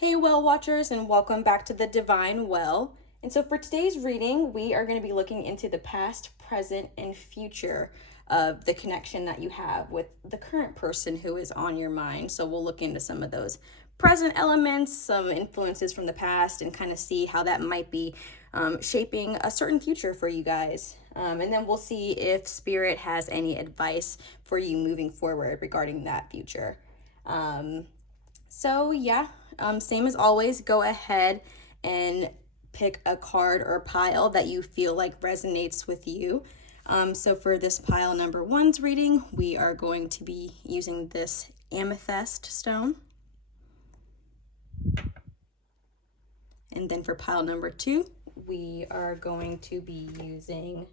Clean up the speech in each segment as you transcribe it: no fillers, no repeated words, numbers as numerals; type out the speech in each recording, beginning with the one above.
Hey well watchers, and welcome back to the Divine Well. And so for today's reading, we are going to be looking into the past, present, and future of the connection that you have with the current person who is on your mind. So we'll look into some of those present elements, some influences from the past, and kind of see how that might be shaping a certain future for you guys. And then we'll see if Spirit has any advice for you moving forward regarding that future. Same as always, go ahead and pick a card or pile that you feel like resonates with you. So for this pile number one's reading, we are going to be using this amethyst stone. And then for pile number two, we are going to be using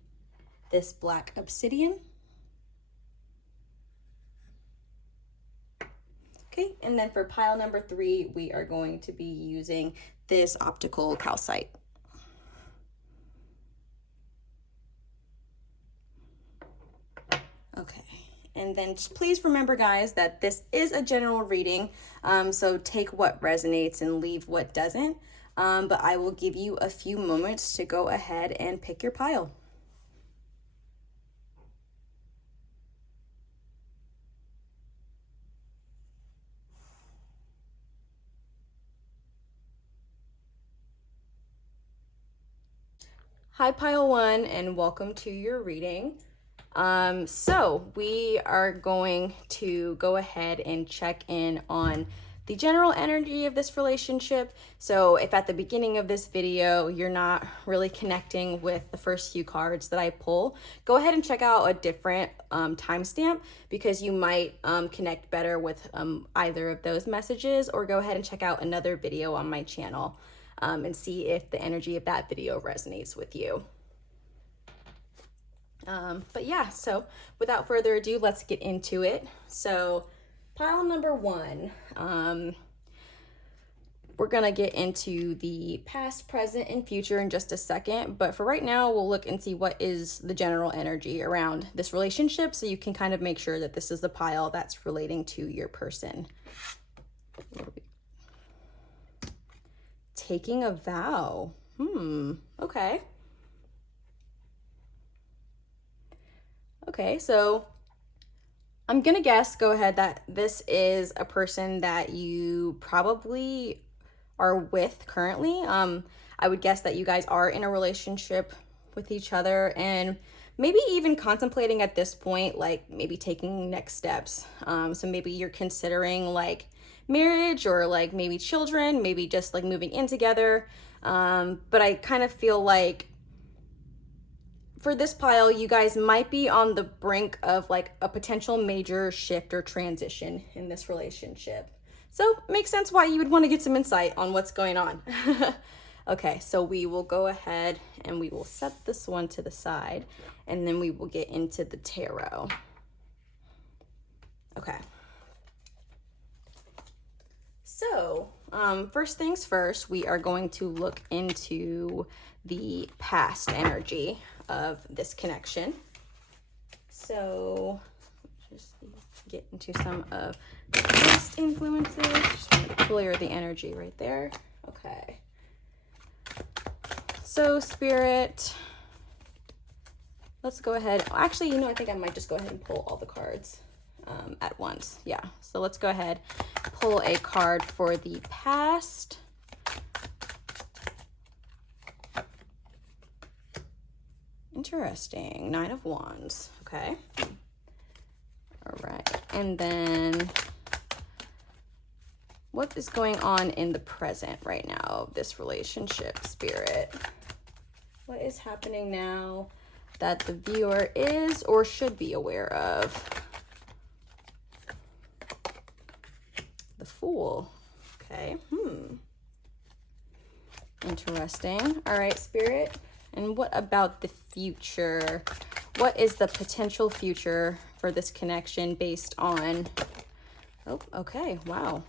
this black obsidian. Okay, and then for pile number three, we are going to be using this optical calcite. Okay, and then just please remember, guys, that this is a general reading, so take what resonates and leave what doesn't. But I will give you a few moments to go ahead and pick your pile. Hi, pile one, and welcome to your reading. So we are going to go ahead and check in on the general energy of this relationship. So if at the beginning of this video you're not really connecting with the first few cards that I pull, go ahead and check out a different timestamp, because you might connect better with either of those messages, or go ahead and check out another video on my channel and see if the energy of that video resonates with you. So without further ado, let's get into it. So pile number one, we're gonna get into the past, present, and future in just a second, but for right now, we'll look and see what is the general energy around this relationship, so you can kind of make sure that this is the pile that's relating to your person. Taking a vow. Okay. Okay, so I'm gonna guess, go ahead, that this is a person that you probably are with currently. I would guess that you guys are in a relationship with each other, and maybe even contemplating at this point, like maybe taking next steps. So maybe you're considering like marriage, or like maybe children, maybe just like moving in together. But I kind of feel like for this pile, you guys might be on the brink of like a potential major shift or transition in this relationship. So it makes sense why you would want to get some insight on what's going on. Okay, so we will go ahead and we will set this one to the side, and then we will get into the tarot. Okay. So, first things first, we are going to look into the past energy of this connection. So, just get into some of the past influences. Just want to clear the energy right there. Okay. So, Spirit, let's go ahead. Actually, I think I might just go ahead and pull all the cards at once. Yeah, so let's go ahead, pull a card for the past. Interesting. 9 of Wands. Okay. All right. And then what is going on in the present right now of this relationship, Spirit? What is happening now that the viewer is or should be aware of? The Fool. Okay. Interesting. All right, Spirit. And what about the future? What is the potential future for this connection based on... Oh, okay. Wow.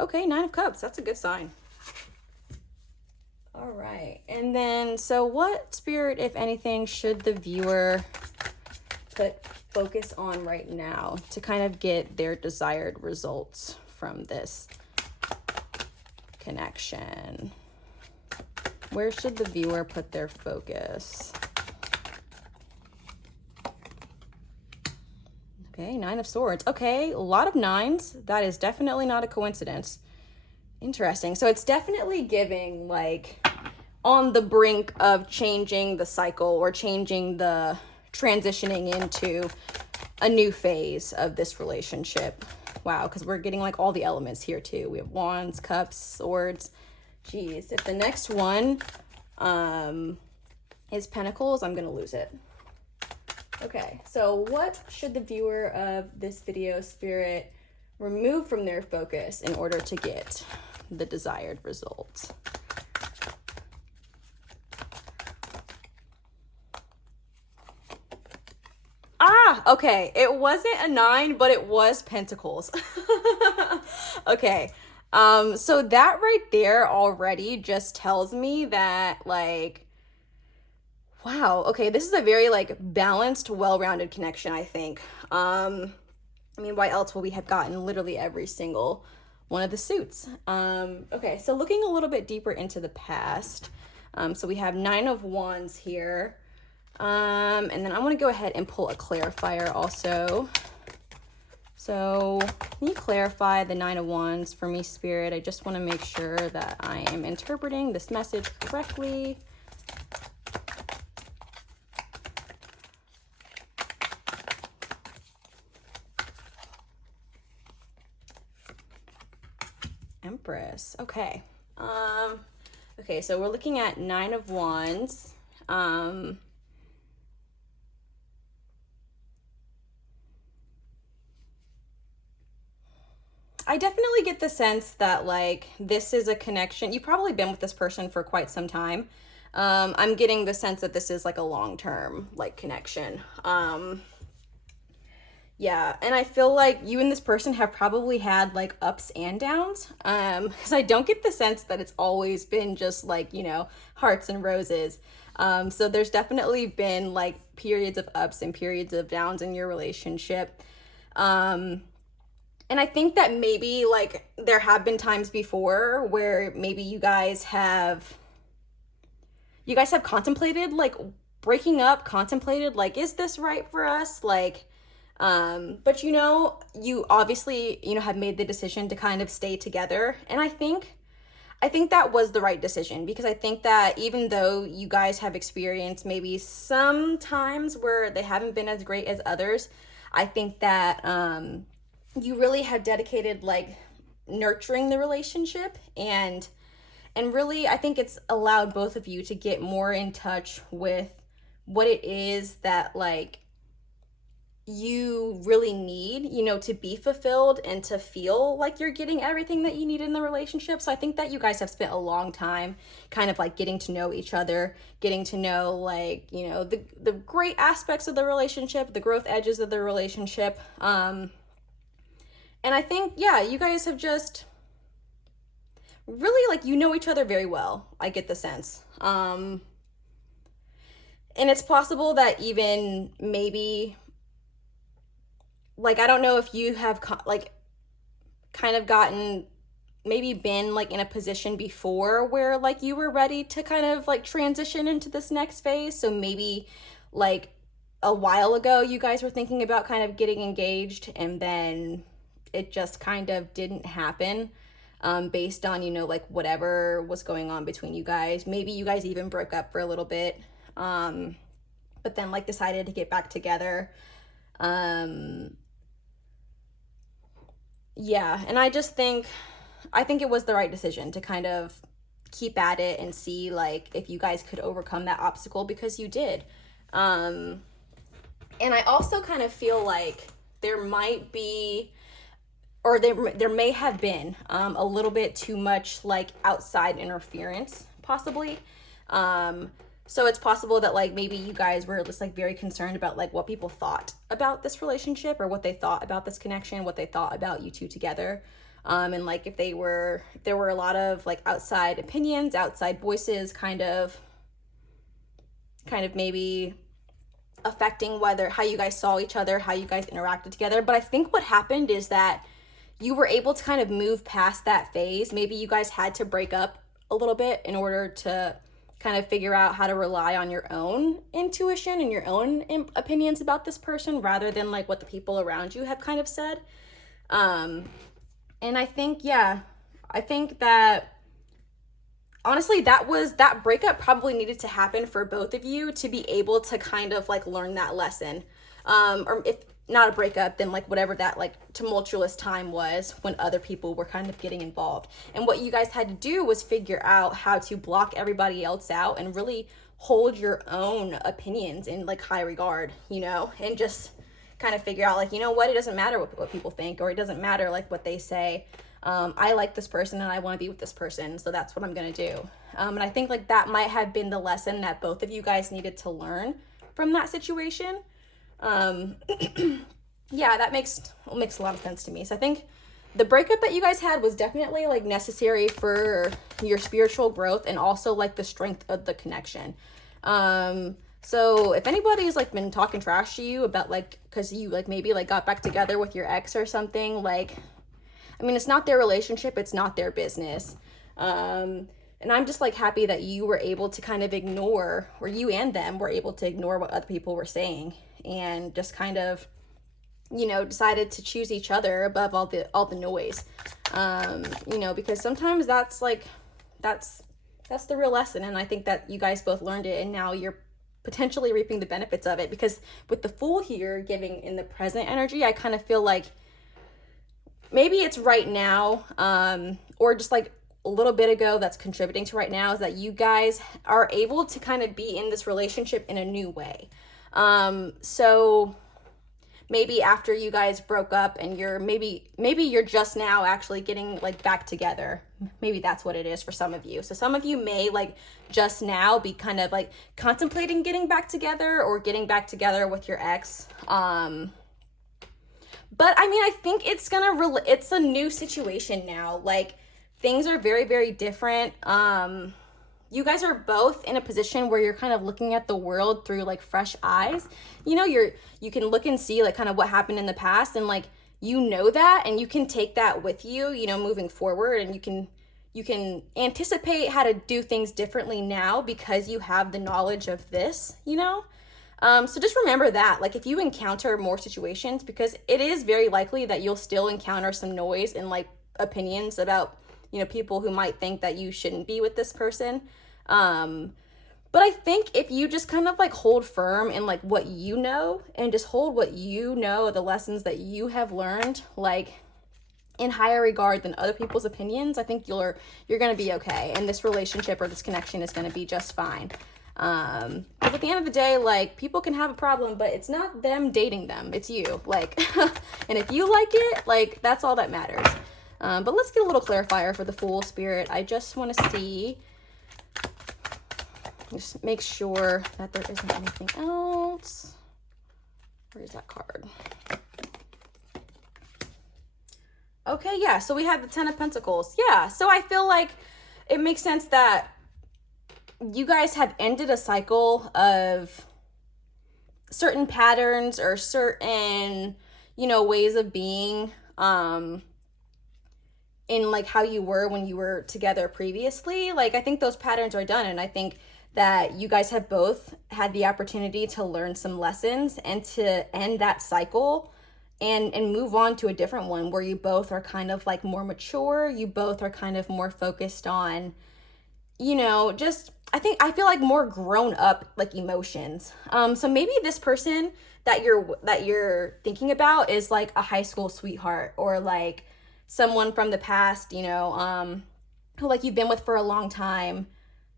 Okay, 9 of Cups. That's a good sign. All right. And then, so what, Spirit, if anything, should the viewer put focus on right now to kind of get their desired results from this connection? Where should the viewer put their focus? Okay, 9 of Swords. Okay, a lot of 9s. That is definitely not a coincidence. Interesting. So it's definitely giving like on the brink of changing the cycle or changing the transitioning into a new phase of this relationship. Wow, because we're getting like all the elements here too. We have Wands, Cups, Swords. Geez, if the next one is Pentacles, I'm gonna lose it. Okay, so what should the viewer of this video, Spirit, remove from their focus in order to get the desired result? Okay, it wasn't a 9, but it was Pentacles. Okay, so that right there already just tells me that, like, wow, okay, this is a very, like, balanced, well-rounded connection, I think. I mean, why else will we have gotten literally every single one of the suits? Okay, so looking a little bit deeper into the past, so we have 9 of Wands here. And then I want to go ahead and pull a clarifier also. So can you clarify the 9 of Wands for me, Spirit? I just want to make sure that I am interpreting this message correctly. Empress. Okay. Okay, so we're looking at 9 of Wands. I definitely get the sense that, like, this is a connection. You've probably been with this person for quite some time. I'm getting the sense that this is like a long-term, like, connection. Yeah, and I feel like you and this person have probably had, like, ups and downs. Because I don't get the sense that it's always been just, like, you know, hearts and roses. So there's definitely been, like, periods of ups and periods of downs in your relationship. And I think that maybe, like, there have been times before where maybe you guys have contemplated, like, breaking up, contemplated, like, is this right for us? Like, but, you know, you obviously, you know, have made the decision to kind of stay together. And I think that was the right decision, because I think that even though you guys have experienced maybe some times where they haven't been as great as others, I think that, you really have dedicated, like, nurturing the relationship, and really I think it's allowed both of you to get more in touch with what it is that, like, you really need, you know, to be fulfilled and to feel like you're getting everything that you need in the relationship. So I think that you guys have spent a long time kind of, like, getting to know each other, getting to know, like, you know, the great aspects of the relationship, the growth edges of the relationship. And I think, yeah, you guys have just really, like, you know each other very well. I get the sense. And it's possible that even maybe, like, I don't know if you have, like, kind of gotten, maybe been, like, in a position before where, like, you were ready to kind of, like, transition into this next phase. So maybe, like, a while ago, you guys were thinking about kind of getting engaged, and then it just kind of didn't happen, based on, you know, like, whatever was going on between you guys. Maybe you guys even broke up for a little bit, but then, like, decided to get back together. Yeah, and I think it was the right decision to kind of keep at it and see, like, if you guys could overcome that obstacle, because you did. And I also kind of feel like there might be, or there may have been, a little bit too much, like, outside interference, possibly. So it's possible that, like, maybe you guys were just, like, very concerned about, like, what people thought about this relationship, or what they thought about this connection, what they thought about you two together. And, like, if there were a lot of, like, outside opinions, outside voices, kind of maybe affecting how you guys saw each other, how you guys interacted together. But I think what happened is that you were able to kind of move past that phase. Maybe you guys had to break up a little bit in order to kind of figure out how to rely on your own intuition and your own opinions about this person rather than like what the people around you have kind of said. And I think, yeah, I think that honestly, that breakup probably needed to happen for both of you to be able to kind of like learn that lesson. Or if not a breakup, then like whatever that like tumultuous time was when other people were kind of getting involved. And what you guys had to do was figure out how to block everybody else out and really hold your own opinions in like high regard, you know, and just kind of figure out like, you know what, it doesn't matter what people think, or it doesn't matter like what they say. I like this person and I want to be with this person, so that's what I'm going to do. And I think like that might have been the lesson that both of you guys needed to learn from that situation. Yeah, that makes a lot of sense to me. So I think the breakup that you guys had was definitely like necessary for your spiritual growth and also like the strength of the connection. So if anybody's like been talking trash to you about like, cause you like maybe like got back together with your ex or something, like, I mean, it's not their relationship, it's not their business. And I'm just like happy that you were able to kind of ignore, or you and them were able to ignore what other people were saying and just kind of, you know, decided to choose each other above all the noise. You know, because sometimes that's the real lesson. And I think that you guys both learned it, and now you're potentially reaping the benefits of it, because with the Fool here giving in the present energy, I kind of feel like maybe it's right now, or just like a little bit ago that's contributing to right now, is that you guys are able to kind of be in this relationship in a new way. So maybe after you guys broke up and you're maybe you're just now actually getting like back together. Maybe that's what it is for some of you. So some of you may like just now be kind of like contemplating getting back together or getting back together with your ex. But I mean, I think it's a new situation now. Like, things are very, very different. You guys are both in a position where you're kind of looking at the world through like fresh eyes. You know, you can look and see like kind of what happened in the past, and like, you know that, and you can take that with you, you know, moving forward, and you can anticipate how to do things differently now because you have the knowledge of this, you know? So just remember that, like, if you encounter more situations, because it is very likely that you'll still encounter some noise and like opinions about, you know, people who might think that you shouldn't be with this person. But I think if you just kind of like hold firm in like what you know, and just hold what you know, the lessons that you have learned, like in higher regard than other people's opinions, I think you're going to be okay. And this relationship or this connection is going to be just fine. Because at the end of the day, like, people can have a problem, but it's not them dating them, it's you, like, and if you like it, like, that's all that matters. But let's get a little clarifier for the Fool spirit. I just want to see, just make sure that there isn't anything else. Where's that card? Okay, yeah, so we have the Ten of Pentacles. Yeah, so I feel like it makes sense that you guys have ended a cycle of certain patterns or certain, you know, ways of being, in like how you were when you were together previously. Like, I think those patterns are done, and I think that you guys have both had the opportunity to learn some lessons and to end that cycle and move on to a different one where you both are kind of like more mature. You both are kind of more focused on, you know, just, I feel like more grown up like emotions. So maybe this person that you're thinking about is like a high school sweetheart, or like someone from the past, you know, who like you've been with for a long time.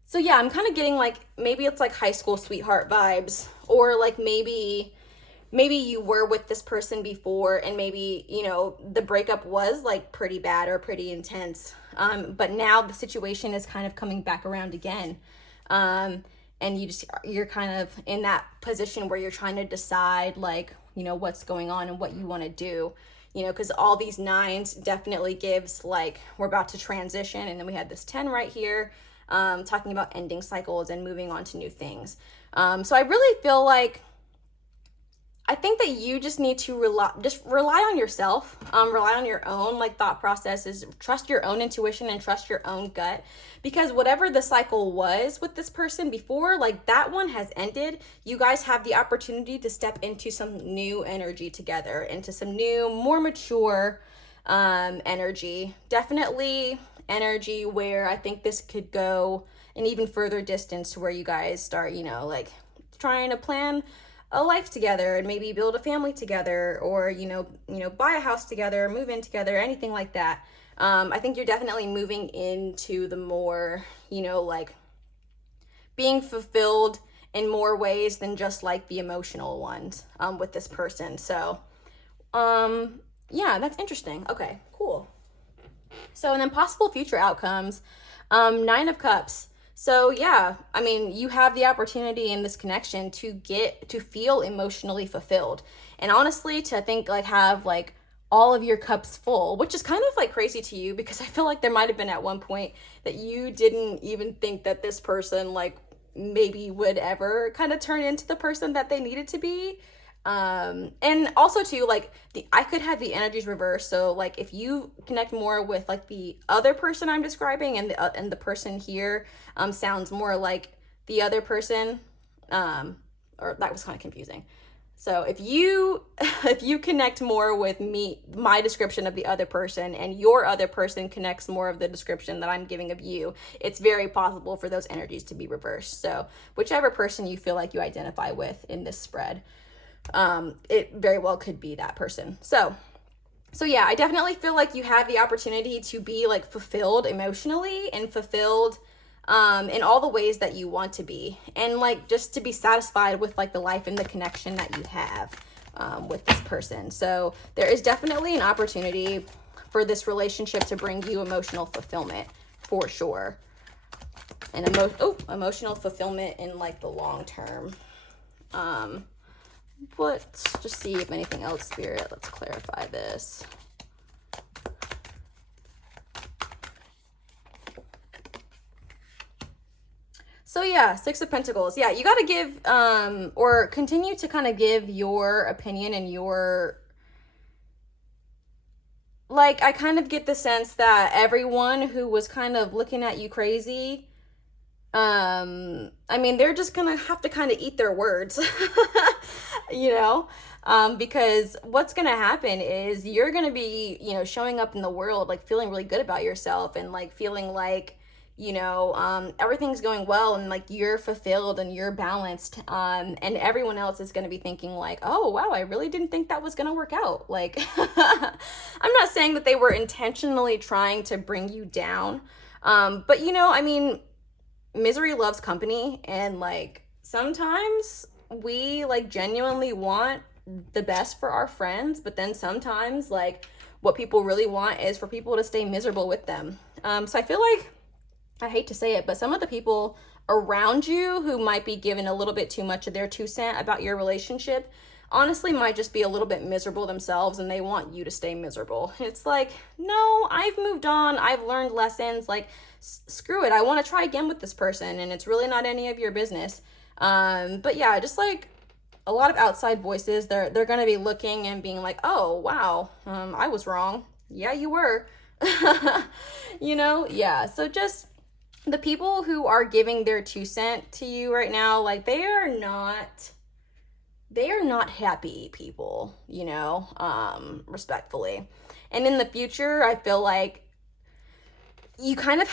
So yeah, I'm kind of getting like, maybe it's like high school sweetheart vibes, or like maybe you were with this person before, and maybe, you know, the breakup was like pretty bad or pretty intense. But now the situation is kind of coming back around again. And you're kind of in that position where you're trying to decide, like, you know, what's going on and what you want to do, you know, because all these nines definitely gives like, we're about to transition. And then we had this 10 right here, talking about ending cycles and moving on to new things. So I really feel like I think that you just need to rely on yourself, rely on your own like thought processes, trust your own intuition and trust your own gut, because whatever the cycle was with this person before, like that one has ended. You guys have the opportunity to step into some new energy together, into some new, more mature energy. Definitely energy where I think this could go an even further distance to where you guys start, like trying to plan a life together and maybe build a family together, or buy a house together, move in together, anything like that. I think you're definitely moving into the more, like being fulfilled in more ways than just like the emotional ones with this person. So yeah, that's interesting. Okay, cool. So, and then possible future outcomes, 9 of Cups. So yeah, I mean, you have the opportunity in this connection to feel emotionally fulfilled. And honestly, to think like have like all of your cups full, which is kind of like crazy to you, because I feel like there might have been at one point that you didn't even think that this person like maybe would ever kind of turn into the person that they needed to be. And also too, like I could have the energies reversed. So like if you connect more with like the other person I'm describing, and the person here sounds more like the other person, or that was kind of confusing. So if you if you connect more with my description of the other person, and your other person connects more of the description that I'm giving of you, it's very possible for those energies to be reversed. So whichever person you feel like you identify with in this spread, it very well could be that person. So yeah, I definitely feel like you have the opportunity to be like fulfilled emotionally and fulfilled in all the ways that you want to be, and like just to be satisfied with like the life and the connection that you have with this person. So there is definitely an opportunity for this relationship to bring you emotional fulfillment for sure, and emotional fulfillment in like the long term. Let's just see if anything else, Spirit. Let's clarify this. So yeah, 6 of Pentacles. Yeah, you got to give or continue to kind of give your opinion and your, like, I kind of get the sense that everyone who was kind of looking at you crazy, I mean, they're just gonna have to kind of eat their words, because what's gonna happen is you're gonna be, showing up in the world, like feeling really good about yourself, and like feeling like, everything's going well, and like you're fulfilled and you're balanced. And everyone else is gonna be thinking like, oh wow, I really didn't think that was gonna work out. Like, I'm not saying that they were intentionally trying to bring you down, but I mean, misery loves company, and like sometimes we like genuinely want the best for our friends, but then sometimes like what people really want is for people to stay miserable with them. So I feel like, I hate to say it, but some of the people around you who might be giving a little bit too much of their 2 cents about your relationship honestly might just be a little bit miserable themselves, and they want you to stay miserable. It's like, no, I've moved on. I've learned lessons. Like, screw it. I want to try again with this person, and it's really not any of your business. But yeah, just like a lot of outside voices, they're going to be looking and being like, oh, wow, I was wrong. Yeah, you were. Yeah. So just the people who are giving their 2 cents to you right now, like they are not happy people, respectfully. And in the future, I feel like I kind of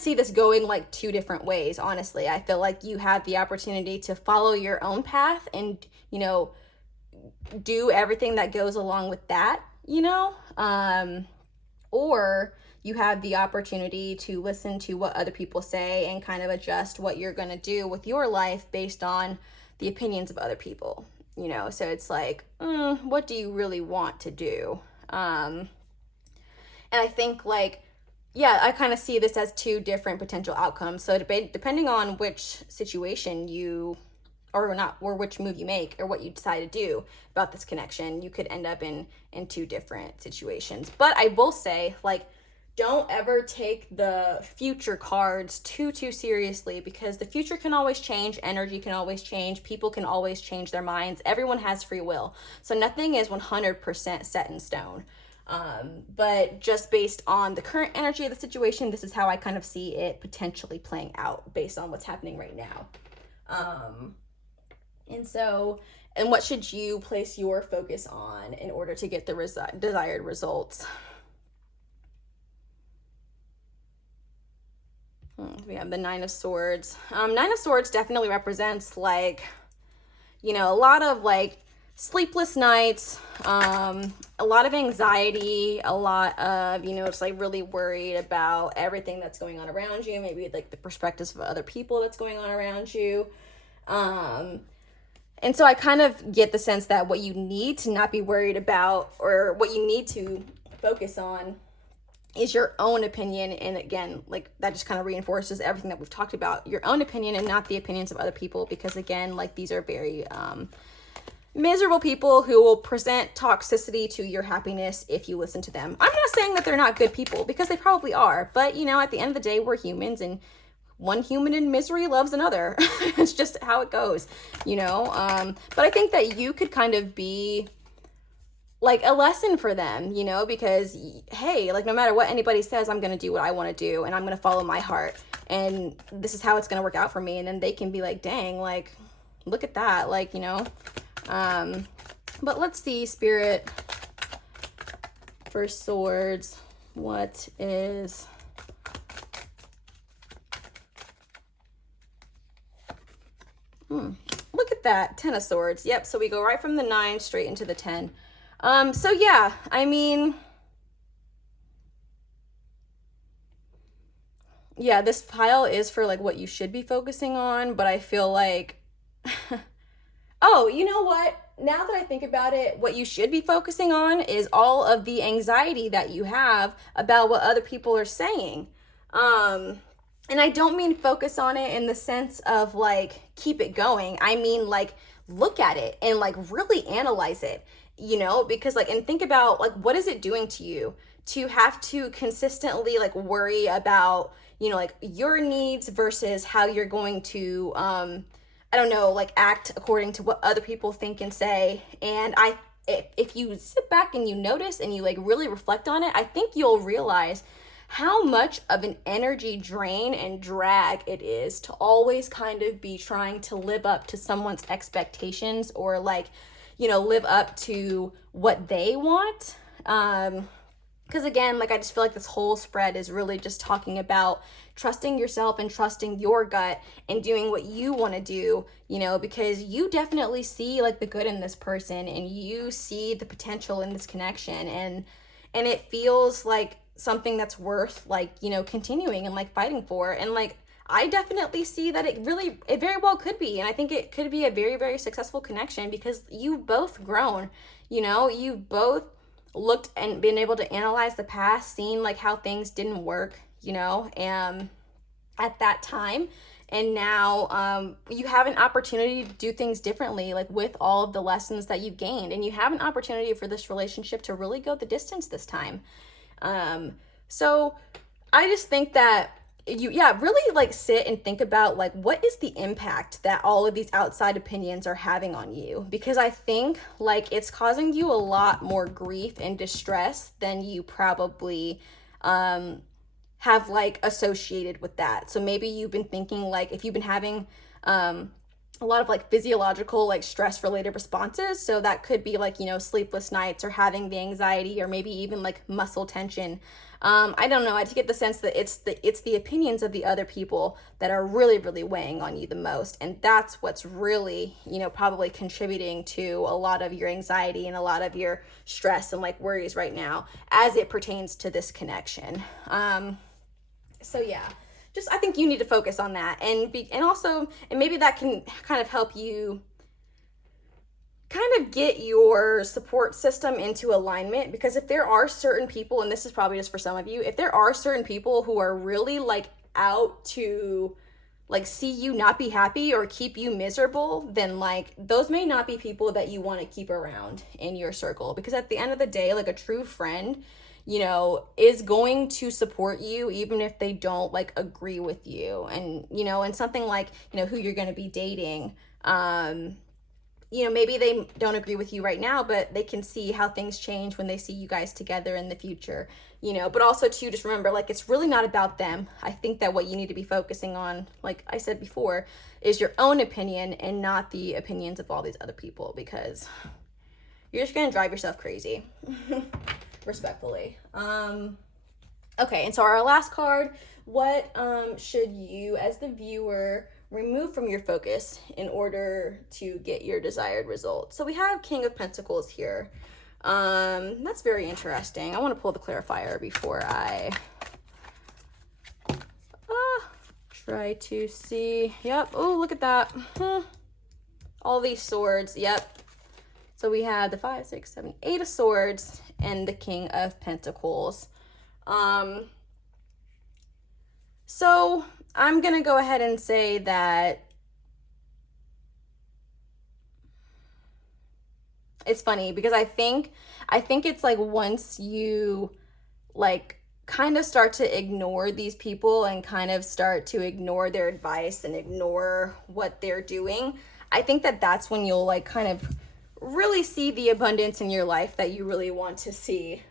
see this going like 2 different ways, honestly. I feel like you have the opportunity to follow your own path and, do everything that goes along with that, or you have the opportunity to listen to what other people say and kind of adjust what you're going to do with your life based on the opinions of other people, so it's like, what do you really want to do? And I think like, yeah, I kind of see this as 2 different potential outcomes. So depending on which situation or which move you make, or what you decide to do about this connection, you could end up in 2 different situations. But I will say, like, don't ever take the future cards too seriously, because the future can always change, energy can always change, people can always change their minds. Everyone has free will, so nothing is 100% set in stone. But just based on the current energy of the situation, this is how I kind of see it potentially playing out based on what's happening right now. And what should you place your focus on in order to get the desired results? We have the Nine of Swords. Nine of Swords definitely represents, like, you know, a lot of like sleepless nights, a lot of anxiety, a lot of, you know, it's like really worried about everything that's going on around you, maybe like the perspectives of other people that's going on around you. And so I kind of get the sense that what you need to not be worried about, or what you need to focus on, is your own opinion. And again, like, that just kind of reinforces everything that we've talked about, your own opinion and not the opinions of other people, because again, like, these are very miserable people who will present toxicity to your happiness if you listen to them. I'm not saying that they're not good people, because they probably are, but you know, at the end of the day, we're humans, and one human in misery loves another. It's just how it goes, you know. But I think that you could kind of be like a lesson for them, you know, because hey, like, no matter what anybody says, I'm going to do what I want to do, and I'm going to follow my heart, and this is how it's going to work out for me. And then they can be like, dang, like, look at that, like, you know. But let's see, Spirit, for Swords, what is... Look at that, Ten of Swords. Yep, so we go right from the 9 straight into the 10. So yeah, I mean, yeah, this pile is for like what you should be focusing on, but I feel like, oh, you know what? Now that I think about it, what you should be focusing on is all of the anxiety that you have about what other people are saying. And I don't mean focus on it in the sense of like, keep it going. I mean, like, look at it and like really analyze it, you know, because like, and think about like, what is it doing to you to have to consistently like worry about, you know, like your needs versus how you're going to, I don't know, like act according to what other people think and say. And if you sit back and you notice and you like really reflect on it, I think you'll realize how much of an energy drain and drag it is to always kind of be trying to live up to someone's expectations, or like, you know, live up to what they want. Because again, like, I just feel like this whole spread is really just talking about trusting yourself and trusting your gut and doing what you want to do, you know, because you definitely see like the good in this person, and you see the potential in this connection, and it feels like something that's worth like, you know, continuing and like fighting for. And like, I definitely see that it very well could be, and I think it could be a very, very successful connection, because you've both grown, you know, you've both looked and been able to analyze the past, seen like how things didn't work, you know, at that time. And now you have an opportunity to do things differently, like with all of the lessons that you've gained, and you have an opportunity for this relationship to really go the distance this time. So I just think that really like sit and think about like, what is the impact that all of these outside opinions are having on you? Because I think like it's causing you a lot more grief and distress than you probably, have like associated with that. So maybe you've been thinking like, if you've been having, a lot of like physiological like stress related responses, so that could be like, you know, sleepless nights, or having the anxiety, or maybe even like muscle tension. I don't know, I just get the sense that it's the opinions of the other people that are really, really weighing on you the most, and that's what's really, you know, probably contributing to a lot of your anxiety and a lot of your stress and like worries right now as it pertains to this connection. So yeah, just, I think you need to focus on that, and maybe that can kind of help you kind of get your support system into alignment. Because if there are certain people, and this is probably just for some of you, if there are certain people who are really like out to like see you not be happy or keep you miserable, then like those may not be people that you want to keep around in your circle. Because at the end of the day, like a true friend, is going to support you even if they don't like agree with you. And, and something like, who you're going to be dating, maybe they don't agree with you right now, but they can see how things change when they see you guys together in the future, but also too, just remember, like, it's really not about them. I think that what you need to be focusing on, like I said before, is your own opinion and not the opinions of all these other people, because you're just going to drive yourself crazy. Respectfully. Okay, and so our last card, what should you as the viewer remove from your focus in order to get your desired result? So we have King of Pentacles here. That's very interesting. I want to pull the clarifier before I try to see. Yep. Oh, look at that. All these swords. Yep. So we have the 5, 6, 7, 8 of Swords and the King of Pentacles. So I'm going to go ahead and say that it's funny because I think it's like once you like kind of start to ignore these people and kind of start to ignore their advice and ignore what they're doing, I think that that's when you'll like kind of really see the abundance in your life that you really want to see.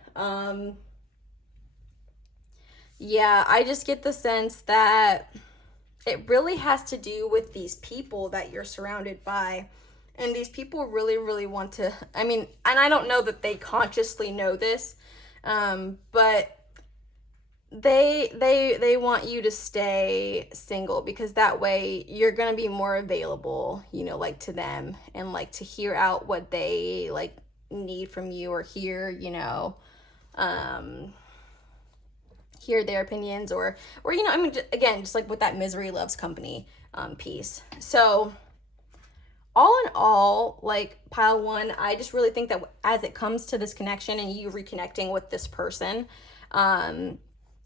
Yeah, I just get the sense that it really has to do with these people that you're surrounded by. And these people really, really want to, and I don't know that they consciously know this, but they want you to stay single because that way you're going to be more available, like to them and like to hear out what they like need from you or hear, hear their opinions or again, just like with that misery loves company piece. So all in all, like pile one, I just really think that as it comes to this connection and you reconnecting with this person,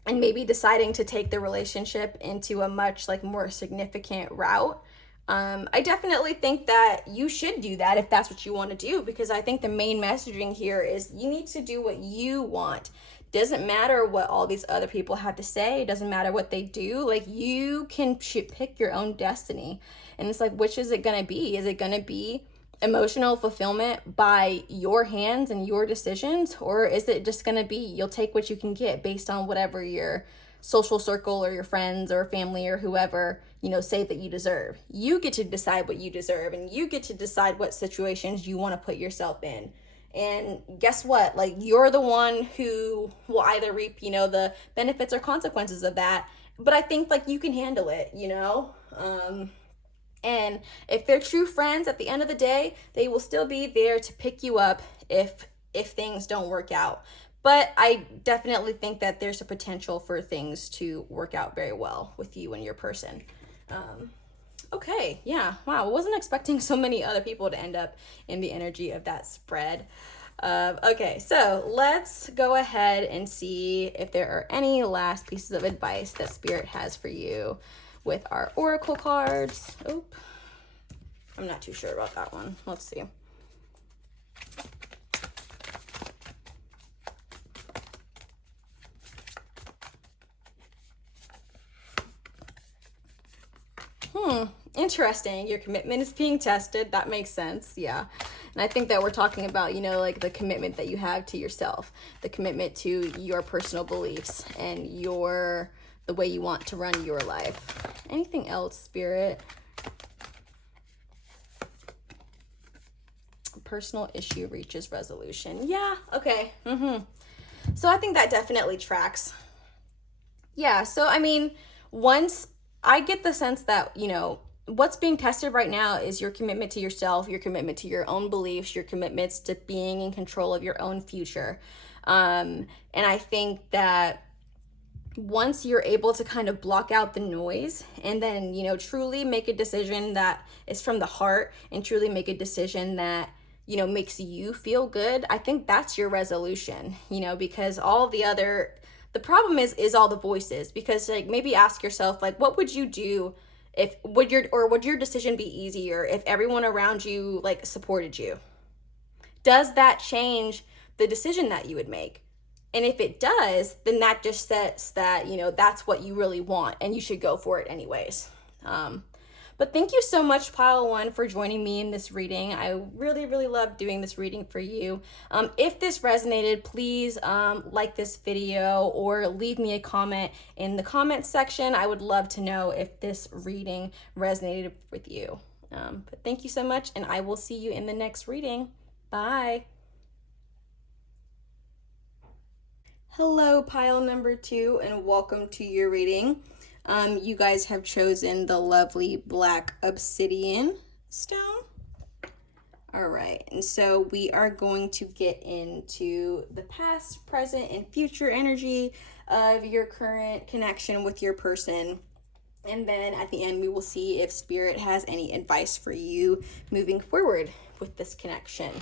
and maybe deciding to take the relationship into a much like more significant route, I definitely think that you should do that if that's what you want to do, because I think the main messaging here is you need to do what you want. Doesn't matter what all these other people have to say. It doesn't matter what they do. Like, you can pick your own destiny. And it's like, which is it going to be? Is it going to be emotional fulfillment by your hands and your decisions? Or is it just going to be you'll take what you can get based on whatever your social circle or your friends or family or whoever, say that you deserve? You get to decide what you deserve, and you get to decide what situations you want to put yourself in. And guess what? Like, you're the one who will either reap, the benefits or consequences of that. But I think like you can handle it, and if they're true friends, at the end of the day, they will still be there to pick you up if things don't work out. But I definitely think that there's a potential for things to work out very well with you and your person. Okay, yeah, wow, I wasn't expecting so many other people to end up in the energy of that spread. Okay, so let's go ahead and see if there are any last pieces of advice that Spirit has for you with our oracle cards. Oop, I'm not too sure about that one. Let's see. Interesting. Your commitment is being tested. That makes sense. Yeah. And I think that we're talking about, like the commitment that you have to yourself, the commitment to your personal beliefs and the way you want to run your life. Anything else, Spirit? Personal issue reaches resolution. Yeah. Okay. So I think that definitely tracks. Yeah. So, once I get the sense that, what's being tested right now is your commitment to yourself, your commitment to your own beliefs, your commitments to being in control of your own future. And I think that once you're able to kind of block out the noise and then, truly make a decision that is from the heart and truly make a decision that, makes you feel good, I think that's your resolution, because all the problem is all the voices, because like maybe ask yourself, like, what would you do would your decision be easier if everyone around you like supported you? Does that change the decision that you would make? And if it does, then that just says that, you know, that's what you really want and you should go for it anyways. But thank you so much, Pile 1, for joining me in this reading. I really, really love doing this reading for you. If this resonated, please like this video or leave me a comment in the comments section. I would love to know if this reading resonated with you. But thank you so much, and I will see you in the next reading. Bye. Hello, Pile number 2, and welcome to your reading. You guys have chosen the lovely black obsidian stone. All right, and so we are going to get into the past, present, and future energy of your current connection with your person. And then at the end, we will see if Spirit has any advice for you moving forward with this connection.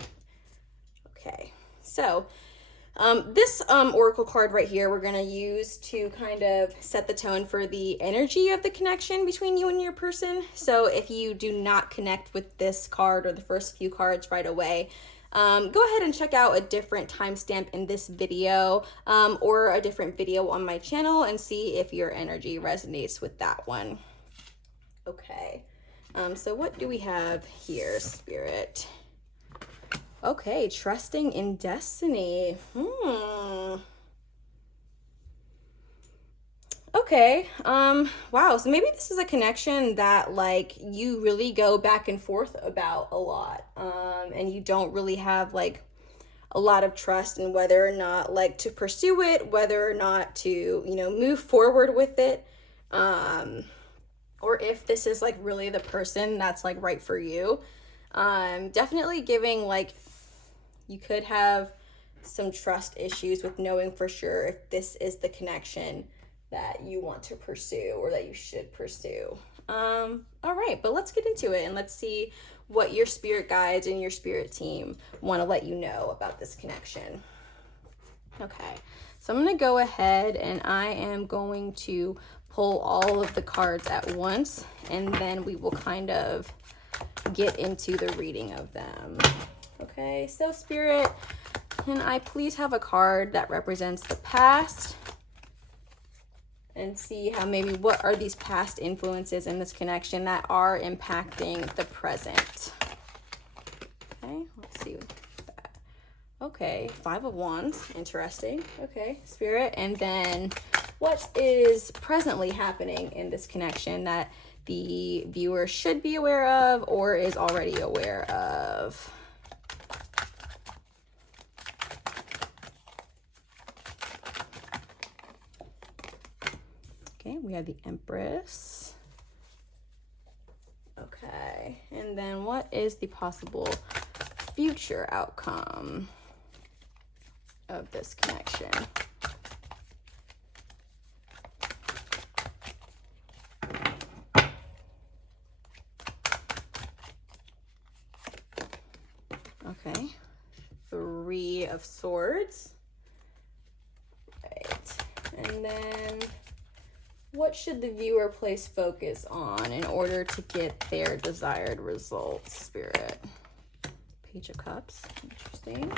Okay, so this oracle card right here, we're going to use to kind of set the tone for the energy of the connection between you and your person. So if you do not connect with this card or the first few cards right away, go ahead and check out a different timestamp in this video or a different video on my channel and see if your energy resonates with that one. Okay, so what do we have here, Spirit? Okay, trusting in destiny. Okay, wow, so maybe this is a connection that, like, you really go back and forth about a lot, and you don't really have, like, a lot of trust in whether or not, like, to pursue it, whether or not to, you know, move forward with it, or if this is, like, really the person that's, like, right for you. Definitely giving, like, you could have some trust issues with knowing for sure if this is the connection that you want to pursue or that you should pursue. All right, but let's get into it and let's see what your spirit guides and your spirit team want to let you know about this connection. Okay, so I'm going to go ahead and I am going to pull all of the cards at once, and then we will kind of get into the reading of them. Okay, so Spirit, can I please have a card that represents the past and see how maybe what are these past influences in this connection that are impacting the present? Okay, let's see that. Okay, 5 of Wands, interesting. Okay, Spirit, and then what is presently happening in this connection that the viewer should be aware of or is already aware of? Okay, we have the Empress. Okay, and then what is the possible future outcome of this connection? Okay, 3 of Swords. Right, and then what should the viewer place focus on in order to get their desired results, Spirit? Page of Cups, interesting.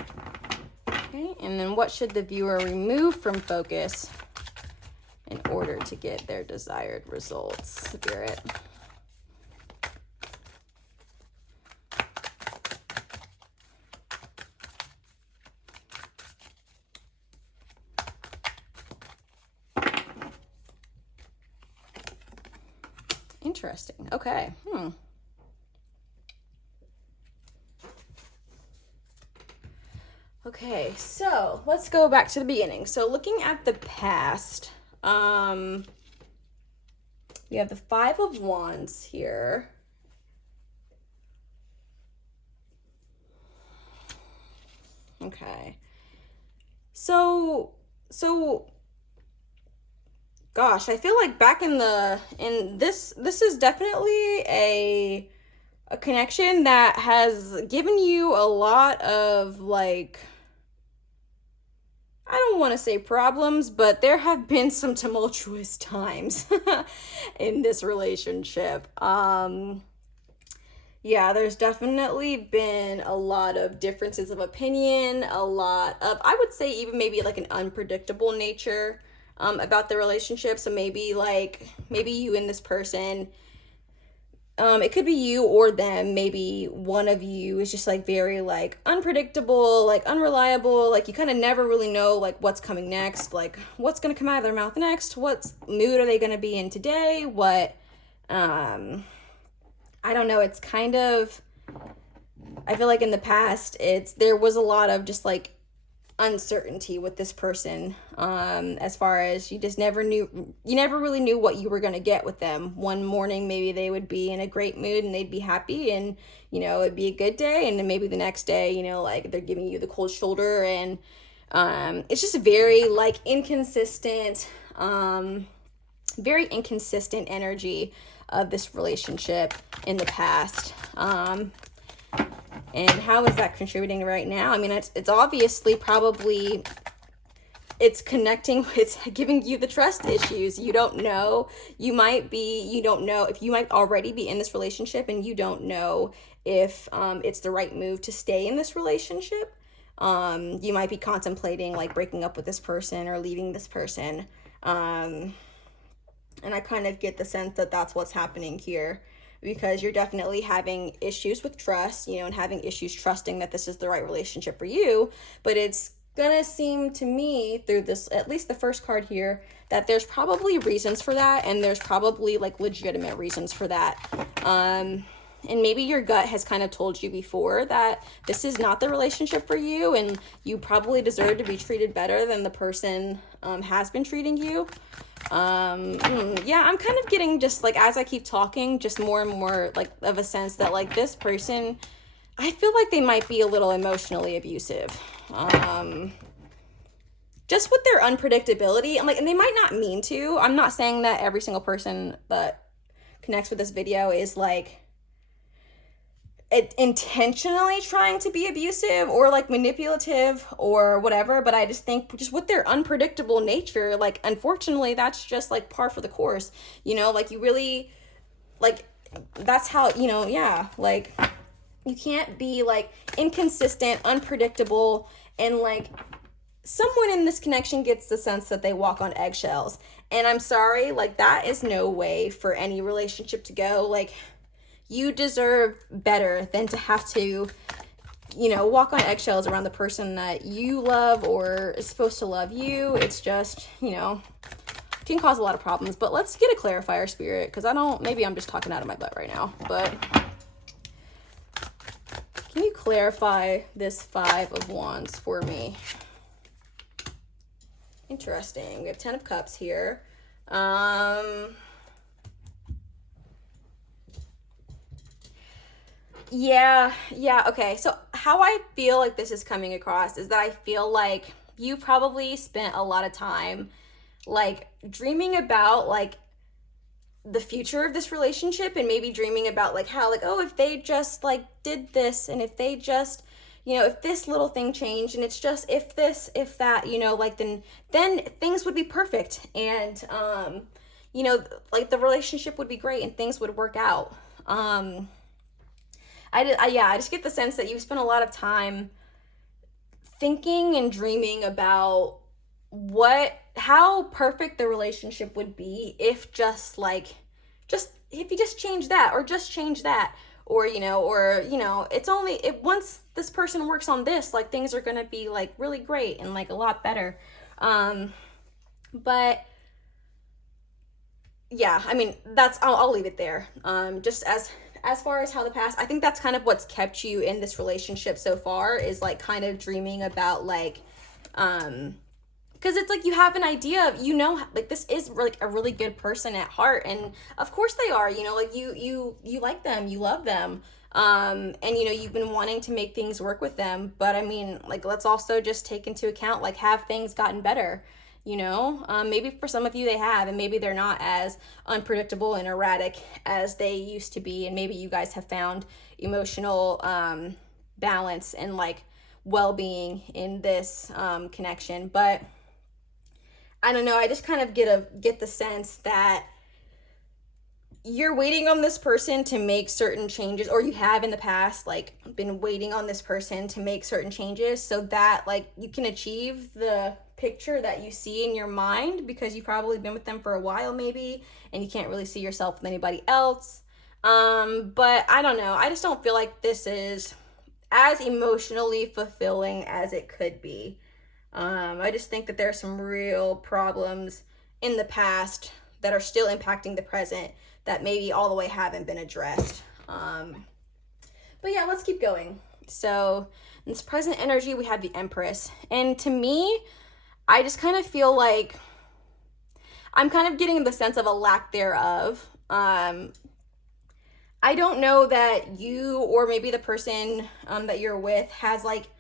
Okay, and then what should the viewer remove from focus in order to get their desired results, Spirit? Interesting. Okay. Okay, so let's go back to the beginning. So looking at the past, we have the 5 of Wands here. Okay. So gosh, I feel like back in this is definitely a connection that has given you a lot of, like, I don't want to say problems, but there have been some tumultuous times in this relationship. Yeah, there's definitely been a lot of differences of opinion, a lot of, I would say, even maybe like an unpredictable nature about the relationship. So maybe maybe you and this person, it could be you or them. Maybe one of you is just like very like unpredictable, like unreliable. Like you kind of never really know like what's coming next, like what's gonna come out of their mouth next, what mood are they gonna be in today, what I don't know. It's kind of, I feel like in the past, there was a lot of just like uncertainty with this person, as far as you never really knew what you were going to get with them. One morning maybe they would be in a great mood and they'd be happy, and it'd be a good day, and then maybe the next day, like they're giving you the cold shoulder, and it's just very like inconsistent, very inconsistent energy of this relationship in the past. And how is that contributing right now? I mean, it's obviously probably, it's connecting, it's giving you the trust issues. You don't know, you don't know if you might already be in this relationship and you don't know if it's the right move to stay in this relationship. You might be contemplating like breaking up with this person or leaving this person. And I kind of get the sense that that's what's happening here, because you're definitely having issues with trust, and having issues trusting that this is the right relationship for you. But it's gonna seem to me through this, at least the first card here, that there's probably reasons for that, and there's probably like legitimate reasons for that. And maybe your gut has kind of told you before that this is not the relationship for you, and you probably deserve to be treated better than the person has been treating you. Yeah, I'm kind of getting, just like as I keep talking, just more and more like of a sense that like this person, I feel like they might be a little emotionally abusive. Just with their unpredictability, and they might not mean to. I'm not saying that every single person that connects with this video is like intentionally trying to be abusive or like manipulative or whatever, but I just think just with their unpredictable nature, like unfortunately that's just like par for the course. Like you really, like that's how, yeah, like you can't be like inconsistent, unpredictable, and like someone in this connection gets the sense that they walk on eggshells, and I'm sorry, like that is no way for any relationship to go. Like you deserve better than to have to, walk on eggshells around the person that you love or is supposed to love you. It's just, can cause a lot of problems. But let's get a clarifier, Spirit, because maybe I'm just talking out of my butt right now. But can you clarify this 5 of Wands for me? Interesting. We have 10 of Cups here. Yeah, okay. So how I feel like this is coming across is that I feel like you probably spent a lot of time like dreaming about like the future of this relationship, and maybe dreaming about like how like, oh, if they just like did this, and if they just, if this little thing changed, and it's just if this, if that, like then things would be perfect, and like the relationship would be great and things would work out. I just get the sense that you've spent a lot of time thinking and dreaming about how perfect the relationship would be if if you just change that, or just change that, or it's only if once this person works on this, like things are gonna be like really great and like a lot better. But yeah, I mean, I'll leave it there. Just as far as how the past, I think that's kind of what's kept you in this relationship so far, is like kind of dreaming about like, because it's like you have an idea of, like this is like a really good person at heart, and of course they are, like you like them, you love them, and you've been wanting to make things work with them. But I mean, like, let's also just take into account, like, have things gotten better? Maybe for some of you they have, and maybe they're not as unpredictable and erratic as they used to be, and maybe you guys have found emotional balance and like well-being in this connection. But I don't know, I just kind of get the sense that you're waiting on this person to make certain changes, or you have in the past like been waiting on this person to make certain changes so that like you can achieve the picture that you see in your mind, because you've probably been with them for a while maybe and you can't really see yourself with anybody else. But I don't know, I just don't feel like this is as emotionally fulfilling as it could be. I just think that there are some real problems in the past that are still impacting the present that maybe all the way haven't been addressed. But yeah, let's keep going. So in this present energy, we have the Empress. And to me, I just kind of feel like I'm kind of getting the sense of a lack thereof. I don't know that you or maybe the person that you're with has like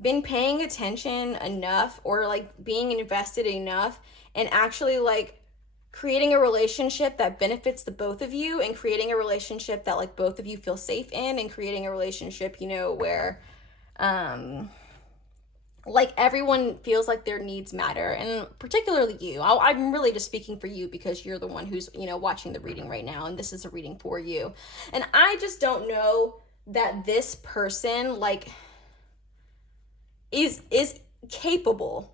been paying attention enough or like being invested enough and actually like creating a relationship that benefits the both of you, and creating a relationship that like both of you feel safe in, and creating a relationship, you know, where like everyone feels like their needs matter, and particularly you. I'm really just speaking for you because you're the one who's, you know, watching the reading right now, and this is a reading for you. And I just don't know that this person like is capable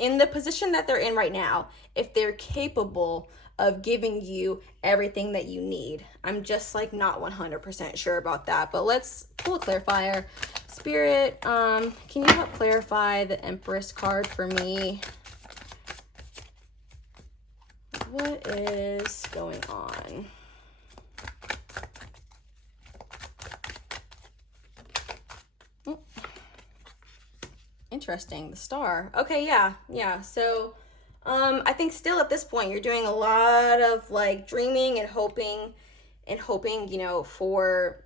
in the position that they're in right now, if they're capable of giving you everything that you need. I'm just like not 100% sure about that, but let's pull a clarifier. Spirit, can you help clarify the Empress card for me? What is going on? Interesting. The Star. Okay, yeah. So, I think still at this point you're doing a lot of like dreaming and hoping, you know, for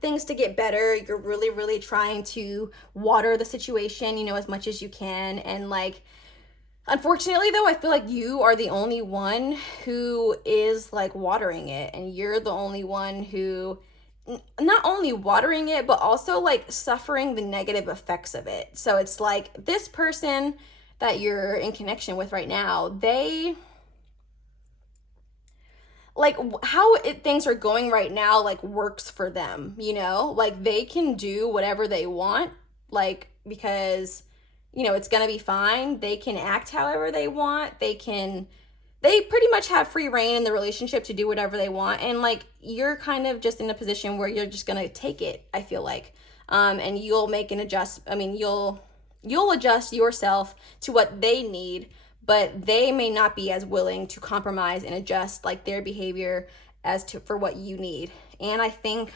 things to get better. You're really, really trying to water the situation, you know, as much as you can. And like, unfortunately though, I feel like you are the only one who is like watering it, and you're the only one who not only watering it but also like suffering the negative effects of it. So it's like this person that you're in connection with right now, they like how things are going right now like works for them, you know, like they can do whatever they want, like because you know it's gonna be fine. They can act however they want. They pretty much have free reign in the relationship to do whatever they want. And like you're kind of just in a position where you're just gonna take it, I feel like. And you'll make an adjust. I mean, you'll adjust yourself to what they need, but they may not be as willing to compromise and adjust like their behavior as to for what you need. And I think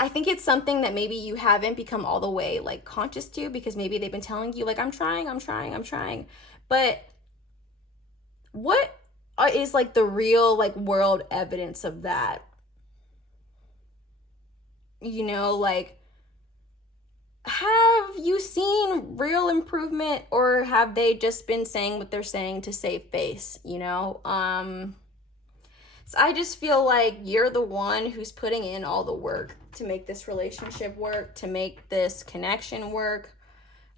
it's something that maybe you haven't become all the way like conscious to, because maybe they've been telling you like I'm trying. But what is like the real like world evidence of that? You know, like have you seen real improvement, or have they just been saying what they're saying to save face, you know? So I just feel like you're the one who's putting in all the work to make this relationship work, to make this connection work,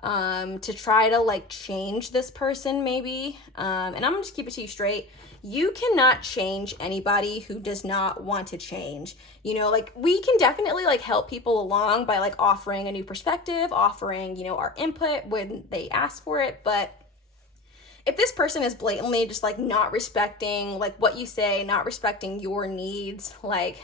to try to like change this person maybe. And I'm gonna just keep it to you straight. You cannot change anybody who does not want to change. You know, like we can definitely like help people along by like offering a new perspective, offering, you know, our input when they ask for it. But if this person is blatantly just like not respecting like what you say, not respecting your needs, like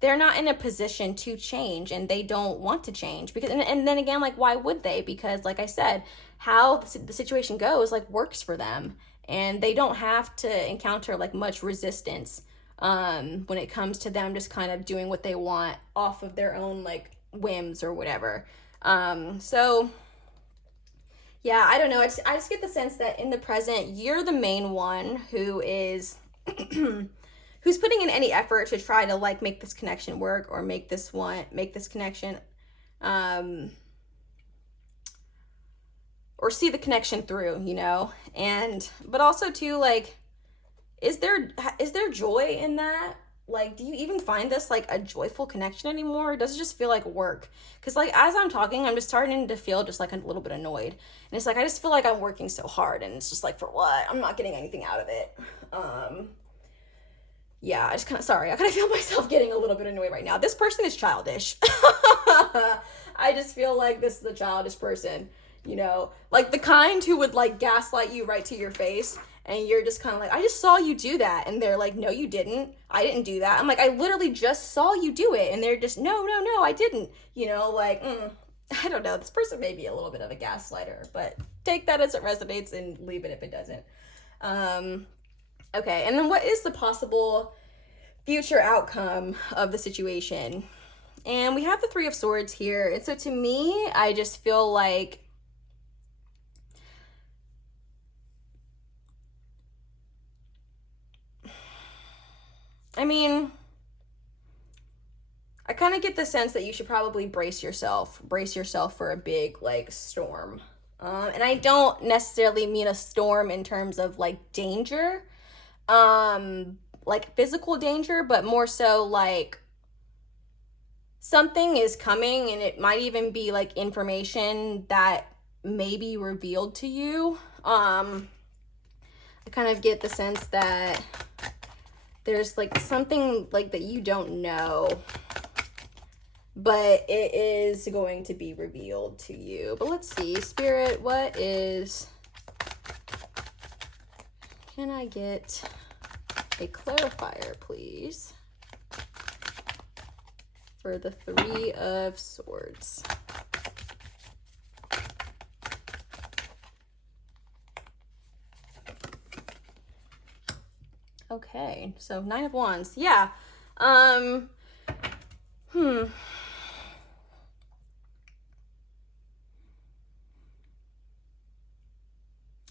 they're not in a position to change, and they don't want to change because and then again, like why would they? Because like I said, how the situation goes like works for them, and they don't have to encounter like much resistance when it comes to them just kind of doing what they want off of their own like whims or whatever. So yeah, I don't know. I just get the sense that in the present, you're the main one who is who's putting in any effort to try to like make this connection work, or make this connection or see the connection through, you know. And but also too, like is there joy in that? Like, do you even find this like a joyful connection anymore? Or does it just feel like work? Because like as I'm talking, I'm just starting to feel just like a little bit annoyed, and it's like I just feel like I'm working so hard, and it's just like for what? I'm not getting anything out of it. yeah, I just kind of, sorry, I kind of feel myself getting a little bit annoyed right now. This person is childish. I just feel like this is a childish person, you know, like the kind who would like gaslight you right to your face. And you're just kind of like, I just saw you do that. And they're like, no, you didn't. I didn't do that. I'm like, I literally just saw you do it. And they're just, no, I didn't. You know, like, I don't know. This person may be a little bit of a gaslighter, but take that as it resonates and leave it if it doesn't. Okay, and then what is the possible future outcome of the situation? And we have the Three of Swords here. And so to me, I just feel like I mean, I kind of get the sense that you should probably brace yourself for a big like storm. And I don't necessarily mean a storm in terms of like danger, like physical danger, but more so like something is coming, and it might even be like information that may be revealed to you. I kind of get the sense that there's like something like that you don't know, but it is going to be revealed to you. But let's see, Spirit, what is, can I get a clarifier, please, for the Three of Swords? Okay, so Nine of Wands. Yeah.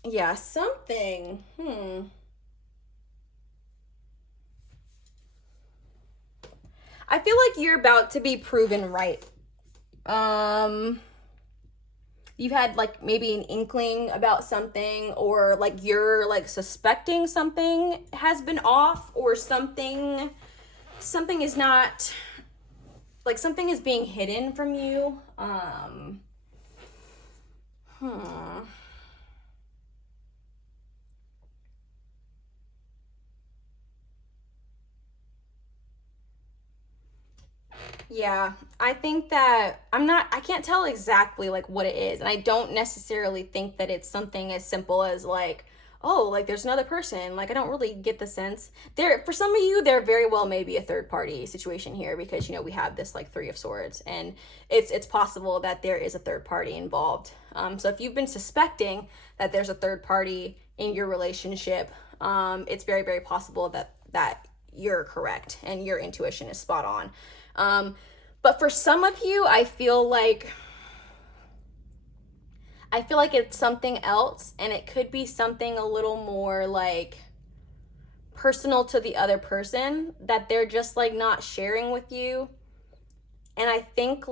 Yeah, something. I feel like you're about to be proven right. You've had like maybe an inkling about something, or like you're like suspecting something has been off, or something is not, like something is being hidden from you. Yeah, I think that I can't tell exactly like what it is. And I don't necessarily think that it's something as simple as like, oh, like there's another person. Like I don't really get the sense. There, for some of you, there very well may be a third party situation here, because, you know, we have this like Three of Swords, and it's possible that there is a third party involved. So if you've been suspecting that there's a third party in your relationship, it's very, very possible that you're correct and your intuition is spot on. But for some of you, I feel like it's something else, and it could be something a little more like personal to the other person that they're just like not sharing with you. And I think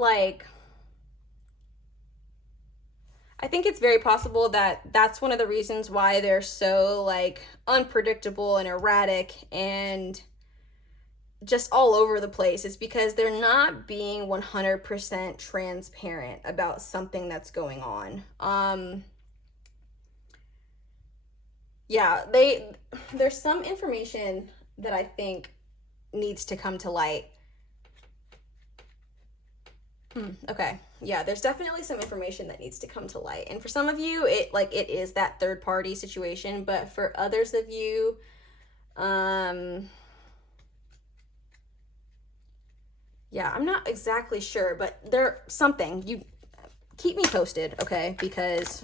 it's very possible that that's one of the reasons why they're so like unpredictable and erratic and just all over the place, is because they're not being 100% transparent about something that's going on. Yeah, there's some information that I think needs to come to light. Okay. Yeah, there's definitely some information that needs to come to light. And for some of you, it is that third party situation, but for others of you, yeah, I'm not exactly sure, but there's something. You keep me posted, okay? Because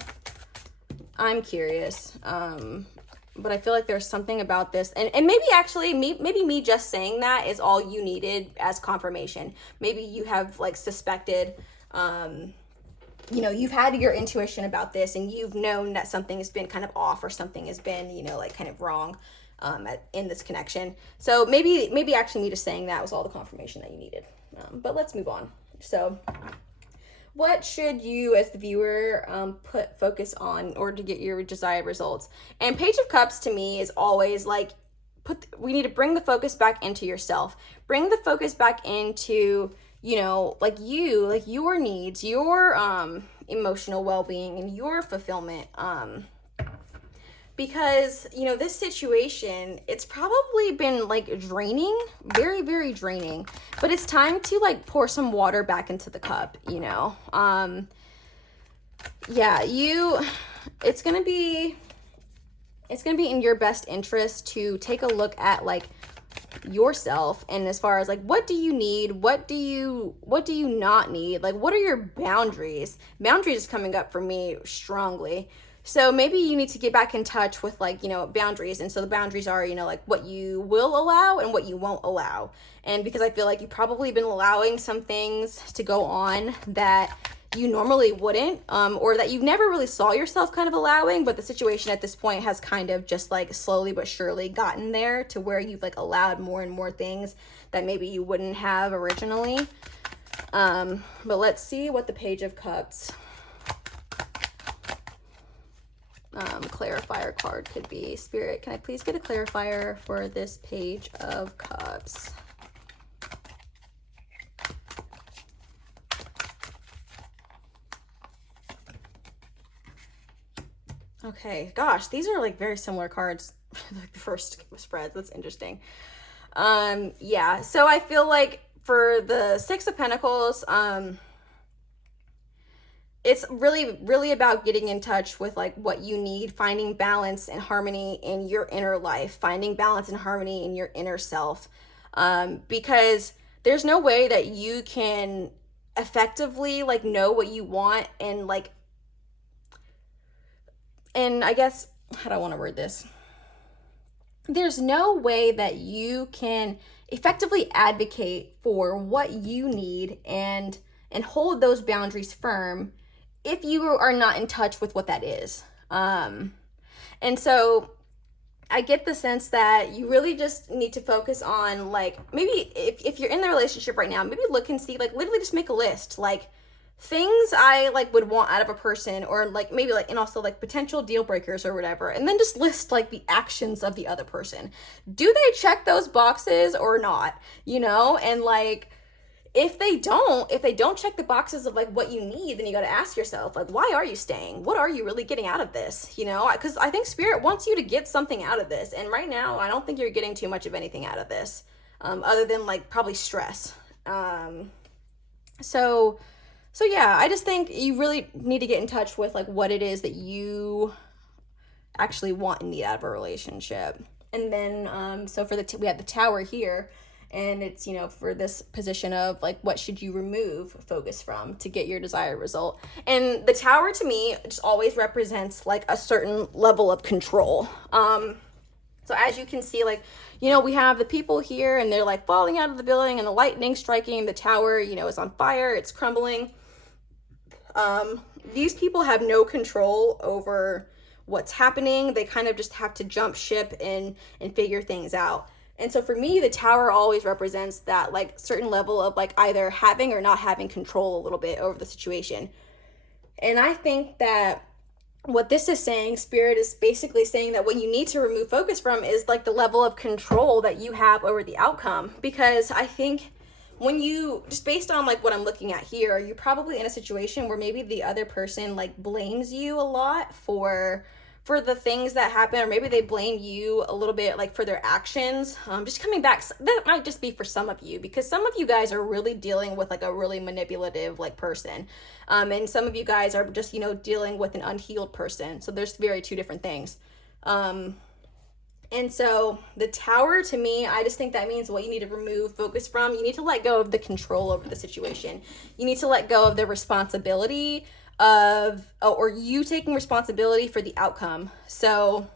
I'm curious. But I feel like there's something about this, and maybe actually maybe me just saying that is all you needed as confirmation. Maybe you have like suspected, you know, you've had your intuition about this, and you've known that something has been kind of off, or something has been, you know, like kind of wrong in this connection. So maybe actually me just saying that was all the confirmation that you needed. But let's move on. So what should you as the viewer put focus on in order to get your desired results? And Page of Cups to me is always like, we need to bring the focus back into yourself. Bring the focus back into, you know, like your needs, your emotional well-being, and your fulfillment. because, you know, this situation, it's probably been like draining, very, very draining, but it's time to like pour some water back into the cup, you know? Yeah, it's going to be in your best interest to take a look at like yourself, and as far as like, what do you need, what do you not need, like what are your boundaries is coming up for me strongly. So maybe you need to get back in touch with like, you know, boundaries. And so the boundaries are, you know, like what you will allow and what you won't allow. And because I feel like you've probably been allowing some things to go on that you normally wouldn't, or that you never really saw yourself kind of allowing, but the situation at this point has kind of just like slowly but surely gotten there to where you've like allowed more and more things that maybe you wouldn't have originally. But let's see what the Page of Cups clarifier card could be. Spirit, can I please get a clarifier for this Page of Cups? Okay, gosh, these are like very similar cards, like the first spreads. That's interesting. Yeah, so I feel like for the Six of Pentacles, it's really, really about getting in touch with like what you need, finding balance and harmony in your inner life, finding balance and harmony in your inner self. Because there's no way that you can effectively like know what you want and like, and I guess, how do I want to word this? There's no way that you can effectively advocate for what you need and hold those boundaries firm if you are not in touch with what that is. And so I get the sense that you really just need to focus on like, maybe if you're in the relationship right now, maybe look and see, like literally just make a list, like things I like would want out of a person, or like maybe like, and also like potential deal breakers or whatever, and then just list like the actions of the other person. Do they check those boxes or not, you know? And like, if they don't check the boxes of like what you need, then you got to ask yourself, like, why are you staying? What are you really getting out of this? You know, because I think Spirit wants you to get something out of this, and right now I don't think you're getting too much of anything out of this, other than like probably stress. So yeah, I just think you really need to get in touch with like what it is that you actually want and need out of a relationship. And then, so for we have the Tower here, and it's, you know, for this position of like, what should you remove focus from to get your desired result? And the Tower to me just always represents like a certain level of control. So as you can see, like, you know, we have the people here and they're like falling out of the building and the lightning striking the tower, you know, is on fire, it's crumbling. These people have no control over what's happening. They kind of just have to jump ship and figure things out. And so for me, the Tower always represents that like certain level of like either having or not having control a little bit over the situation. And I think that what this is saying, Spirit is basically saying that what you need to remove focus from is like the level of control that you have over the outcome. Because I think when you, just based on like what I'm looking at here, you're probably in a situation where maybe the other person like blames you a lot for the things that happen, or maybe they blame you a little bit like for their actions. Just coming back, that might just be for some of you, because some of you guys are really dealing with like a really manipulative like person, and some of you guys are just, you know, dealing with an unhealed person. So there's two different things. And so the Tower to me, I just think that means what you need to remove focus from. You need to let go of the control over the situation. You need to let go of the responsibility of, or you taking responsibility for the outcome. So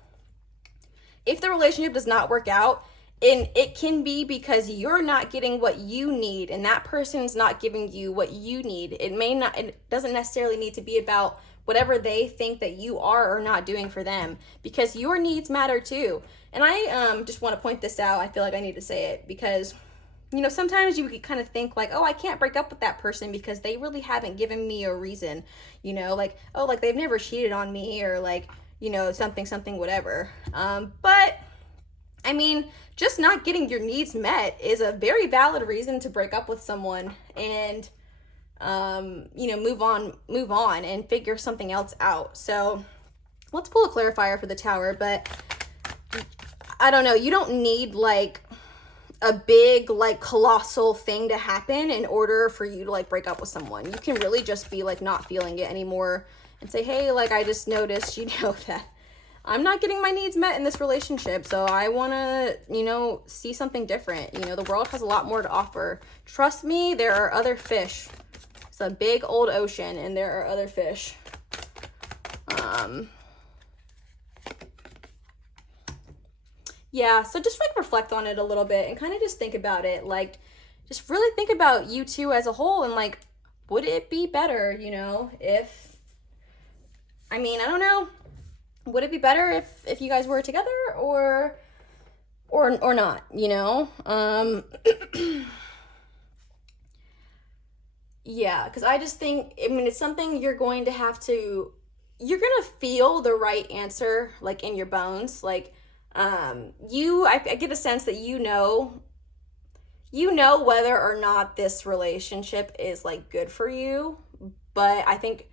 if the relationship does not work out, and it can be because you're not getting what you need and that person's not giving you what you need. It doesn't necessarily need to be about whatever they think that you are or not doing for them, because your needs matter too. And I just want to point this out. I feel like I need to say it because, you know, sometimes you kind of think like, oh, I can't break up with that person because they really haven't given me a reason, you know, like, oh, like they've never cheated on me, or like, you know, something, whatever. But I mean, just not getting your needs met is a very valid reason to break up with someone and, you know, move on and figure something else out. So let's pull a clarifier for the Tower, but I don't know. You don't need like a big, like, colossal thing to happen in order for you to like break up with someone. You can really just be like not feeling it anymore and say, hey, like, I just noticed, you know, that I'm not getting my needs met in this relationship, so I want to, you know, see something different. You know, the world has a lot more to offer. Trust me, there are other fish. It's a big old ocean and there are other fish. Yeah, so just like reflect on it a little bit and kind of just think about it. Like, just really think about you two as a whole and like, would it be better, you know, if, I mean, I don't know. Would it be better if you guys were together or not, you know? Yeah, because I just think, I mean, it's something you're going to have to, you're going to feel the right answer, like, in your bones. Like, I get a sense that you know whether or not this relationship is, like, good for you. But I think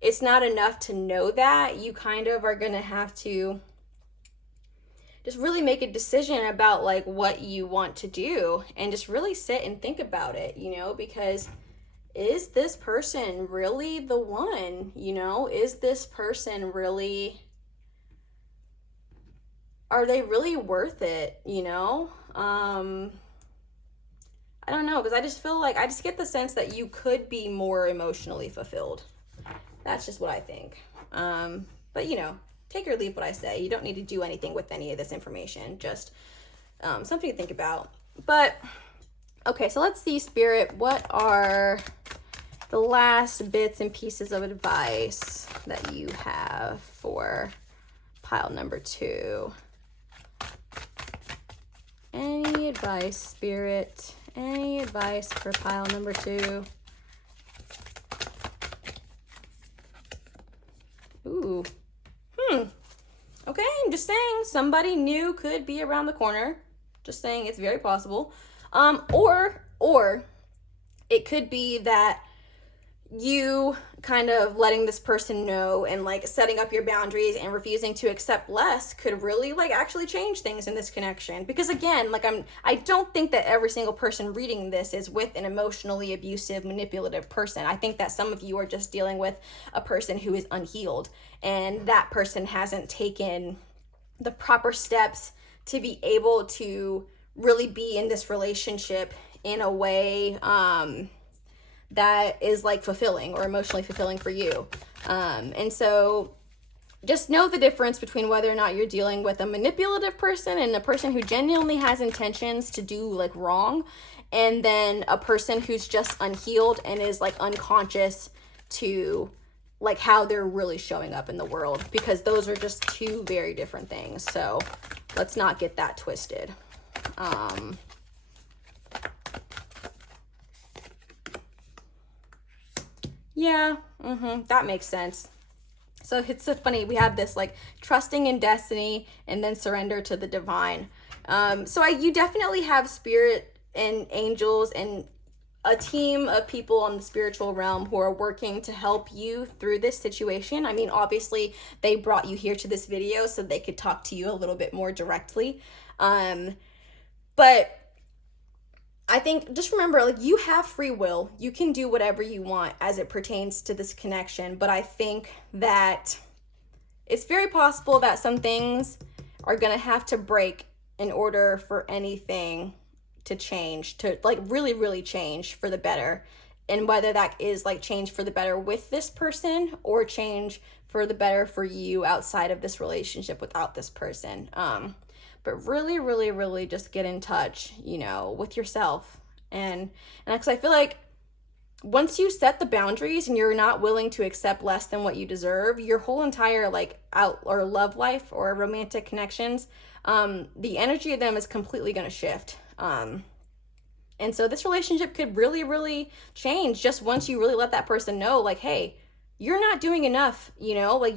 it's not enough to know that. You kind of are going to have to just really make a decision about, like, what you want to do and just really sit and think about it, you know, because is this person really the one, you know? Is this person really, are they really worth it, you know? I don't know, because I just feel like, I just get the sense that you could be more emotionally fulfilled. That's just what I think. But, you know, take or leave what I say. You don't need to do anything with any of this information. Just something to think about. But, okay, so let's see, Spirit. What are the last bits and pieces of advice that you have for pile number 2? Any advice, Spirit? Any advice for pile number 2? Ooh. Okay, I'm just saying somebody new could be around the corner. Just saying it's very possible. Or it could be that you kind of letting this person know and like setting up your boundaries and refusing to accept less could really like actually change things in this connection. Because again, like I don't think that every single person reading this is with an emotionally abusive, manipulative person. I think that some of you are just dealing with a person who is unhealed and that person hasn't taken the proper steps to be able to really be in this relationship in a way that is like fulfilling or emotionally fulfilling for you. And so just know the difference between whether or not you're dealing with a manipulative person and a person who genuinely has intentions to do like wrong, and then a person who's just unhealed and is like unconscious to like how they're really showing up in the world, because those are just two very different things. So let's not get that twisted. Yeah, that makes sense. So it's so funny, we have this like trusting in destiny and then surrender to the divine. So you definitely have spirit and angels and a team of people on the spiritual realm who are working to help you through this situation. I mean, obviously they brought you here to this video so they could talk to you a little bit more directly. But I think just remember, like, you have free will. You can do whatever you want as it pertains to this connection. But I think that it's very possible that some things are going to have to break in order for anything to change, to like really, really change for the better. And whether that is like change for the better with this person or change for the better for you outside of this relationship without this person. But really, really, really just get in touch, you know, with yourself. And because I feel like once you set the boundaries and you're not willing to accept less than what you deserve, your whole entire like out or love life or romantic connections, the energy of them is completely going to shift. And so this relationship could really, really change just once you really let that person know, like, hey, you're not doing enough, you know, like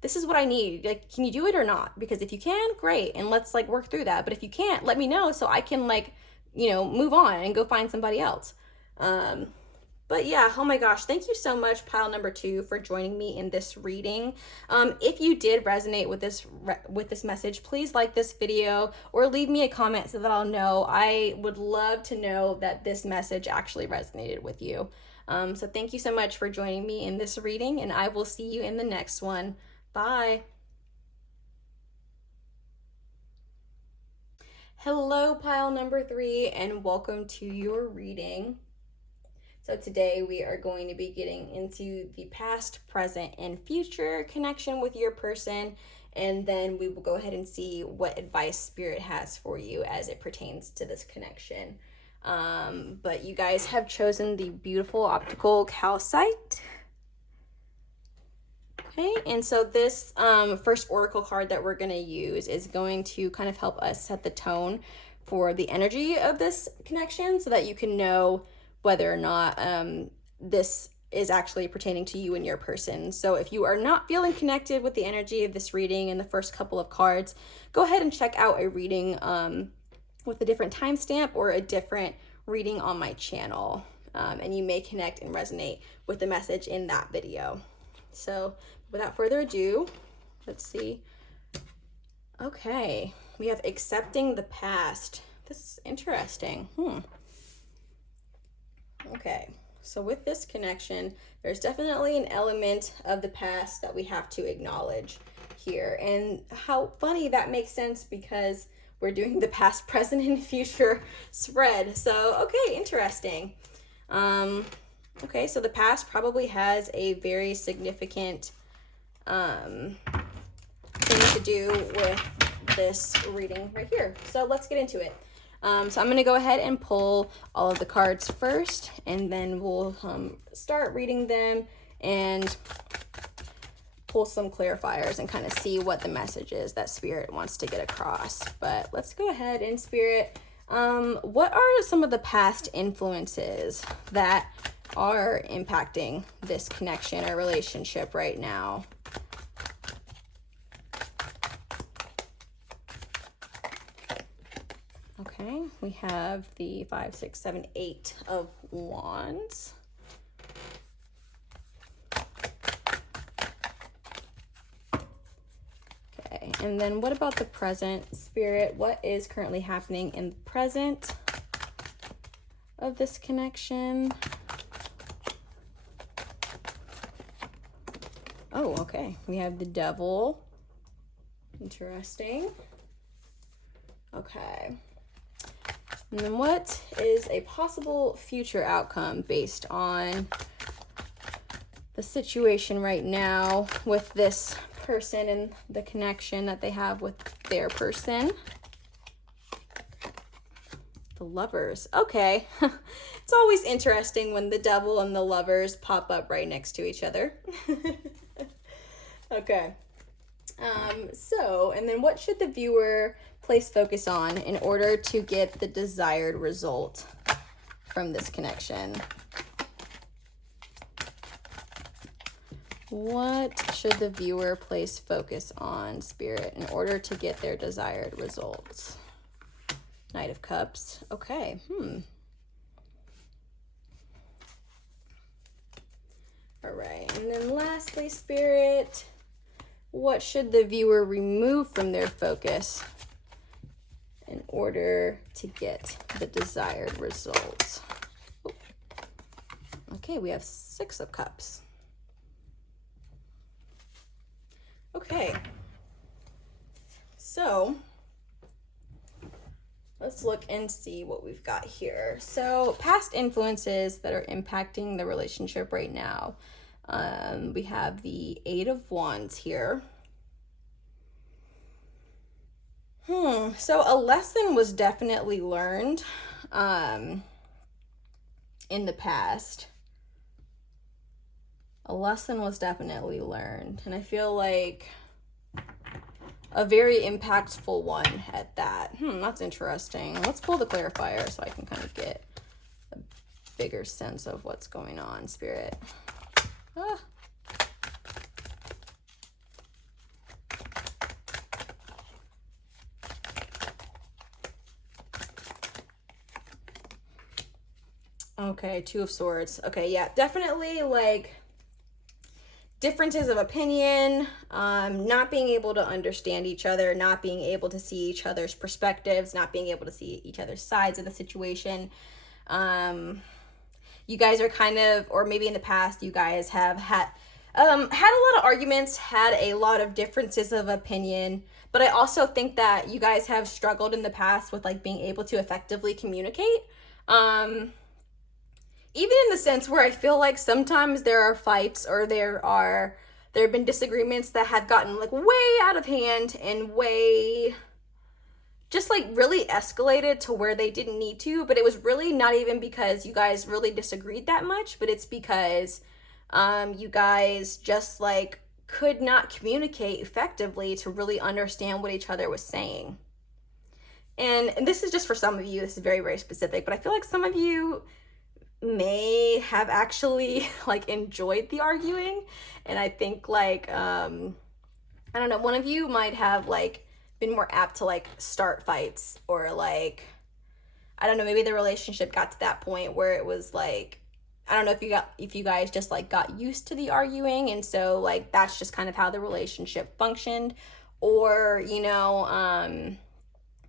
this is what I need. Like, can you do it or not? Because if you can, great. And let's like work through that. But if you can't, let me know so I can like, you know, move on and go find somebody else. But yeah, oh my gosh, thank you so much, pile number 2, for joining me in this reading. If you did resonate with this message, please like this video or leave me a comment so that I'll know. I would love to know that this message actually resonated with you. So thank you so much for joining me in this reading, and I will see you in the next one. Bye. Hello, pile number 3, and welcome to your reading. So today we are going to be getting into the past, present, and future connection with your person, and then we will go ahead and see what advice Spirit has for you as it pertains to this connection. But you guys have chosen the beautiful optical calcite. Okay, and so this first oracle card that we're going to use is going to kind of help us set the tone for the energy of this connection so that you can know whether or not this is actually pertaining to you and your person. So if you are not feeling connected with the energy of this reading in the first couple of cards, go ahead and check out a reading with a different timestamp or a different reading on my channel. And you may connect and resonate with the message in that video. So without further ado, let's see. Okay, we have accepting the past. This is interesting. Okay, so with this connection, there's definitely an element of the past that we have to acknowledge here. And how funny that makes sense because we're doing the past, present, and future spread. So, okay, interesting. Okay, so the past probably has a very significant thing to do with this reading right here. So let's get into it. So I'm going to go ahead and pull all of the cards first, and then we'll start reading them and pull some clarifiers and kind of see what the message is that Spirit wants to get across. But let's go ahead and Spirit, what are some of the past influences that are impacting this connection or relationship right now? Okay, we have the 5, 6, 7, 8 of Wands. Okay, and then what about the present, Spirit? What is currently happening in the present of this connection? Oh, okay, we have the Devil. Interesting. Okay. And then what is a possible future outcome based on the situation right now with this person and the connection that they have with their person? The Lovers. Okay. It's always interesting when the Devil and the Lovers pop up right next to each other. Okay. And then what should the viewer place focus on in order to get the desired result from this connection? What should the viewer place focus on, Spirit, in order to get their desired results? Knight of Cups. Okay. All right. And then lastly, Spirit, what should the viewer remove from their focus in order to get the desired results? Okay, we have 6 of Cups. Okay, so let's look and see what we've got here. So past influences that are impacting the relationship right now. We have the 8 of Wands here. So a lesson was definitely learned in the past. A lesson was definitely learned, and I feel like a very impactful one at that. That's interesting. Let's pull the clarifier so I can kind of get a bigger sense of what's going on, Spirit. Okay, Two of Swords. Okay, yeah, definitely like differences of opinion, not being able to understand each other, not being able to see each other's perspectives, not being able to see each other's sides of the situation. You guys are kind of, or maybe in the past, you guys have had a lot of arguments, had a lot of differences of opinion, but I also think that you guys have struggled in the past with like being able to effectively communicate. Um, Even in the sense where I feel like sometimes there are fights or there have been disagreements that have gotten like way out of hand and way just like really escalated to where they didn't need to, but it was really not even because you guys really disagreed that much, but it's because you guys just like could not communicate effectively to really understand what each other was saying. And this is just for some of you, this is very, very specific, but I feel like some of you may have actually like enjoyed the arguing. And I think like I don't know, one of you might have like been more apt to like start fights, or like I don't know, maybe the relationship got to that point where it was like I don't know if you guys just like got used to the arguing, and so like that's just kind of how the relationship functioned. Or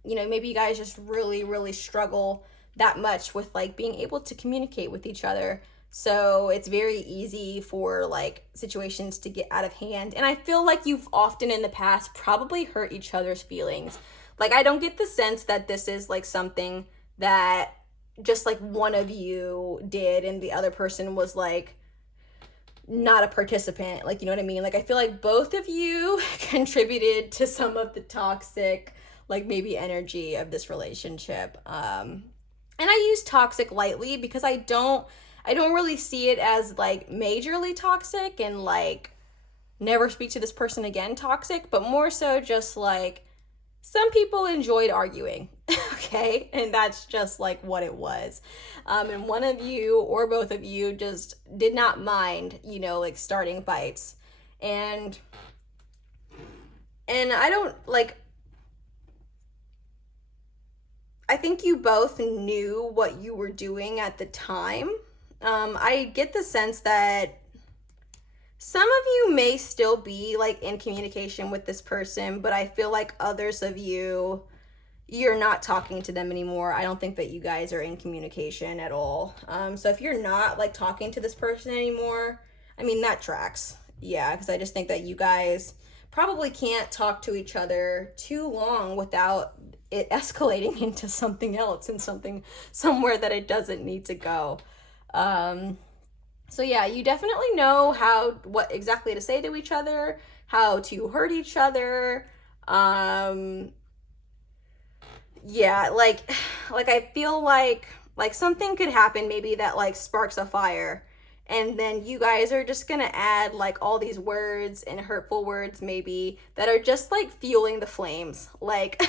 maybe you guys just really, really struggle that much with like being able to communicate with each other. So it's very easy for like situations to get out of hand. And I feel like you've often in the past probably hurt each other's feelings. Like, I don't get the sense that this is like something that just like one of you did and the other person was like not a participant. Like, you know what I mean? Like, I feel like both of you contributed to some of the toxic, like maybe energy of this relationship. And I use toxic lightly because I don't really see it as like majorly toxic and like never speak to this person again toxic, but more so just like some people enjoyed arguing. Okay, and that's just like what it was. And one of you or both of you just did not mind, like starting fights. And I don't like, I think you both knew what you were doing at the time. I get the sense that some of you may still be like in communication with this person, but I feel like others of you, you're not talking to them anymore. I don't think that you guys are in communication at all. So if you're not like talking to this person anymore, I mean, that tracks. Yeah, because I just think that you guys probably can't talk to each other too long without it escalating into something else and somewhere that it doesn't need to go. So yeah, you definitely know what exactly to say to each other, how to hurt each other. Yeah, like I feel like something could happen maybe that like sparks a fire, and then you guys are just gonna add like all these words and hurtful words maybe that are just like fueling the flames. Like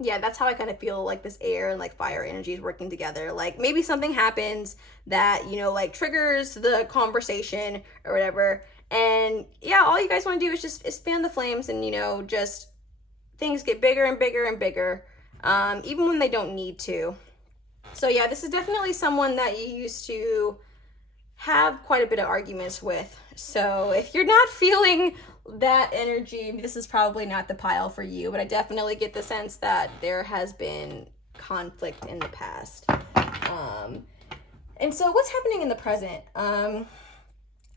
yeah, that's how I kind of feel like this air and like fire energy is working together. Like maybe something happens that, like triggers the conversation or whatever. And yeah, all you guys want to do is fan the flames, and just things get bigger and bigger and bigger, even when they don't need to. So yeah, this is definitely someone that you used to have quite a bit of arguments with. So if you're not feeling that energy, this is probably not the pile for you, but I definitely get the sense that there has been conflict in the past. And so what's happening in the present?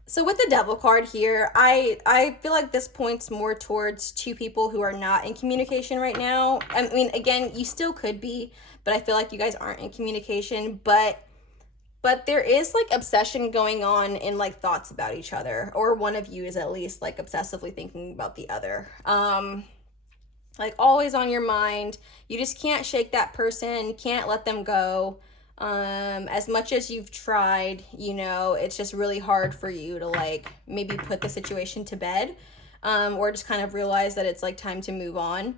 So with the Devil card here, I feel like this points more towards two people who are not in communication right now. I mean, again, you still could be, but I feel like you guys aren't in communication, but there is like obsession going on in like thoughts about each other, or one of you is at least like obsessively thinking about the other. Like always on your mind. You just can't shake that person, can't let them go. As much as you've tried, it's just really hard for you to like maybe put the situation to bed, or just kind of realize that it's like time to move on.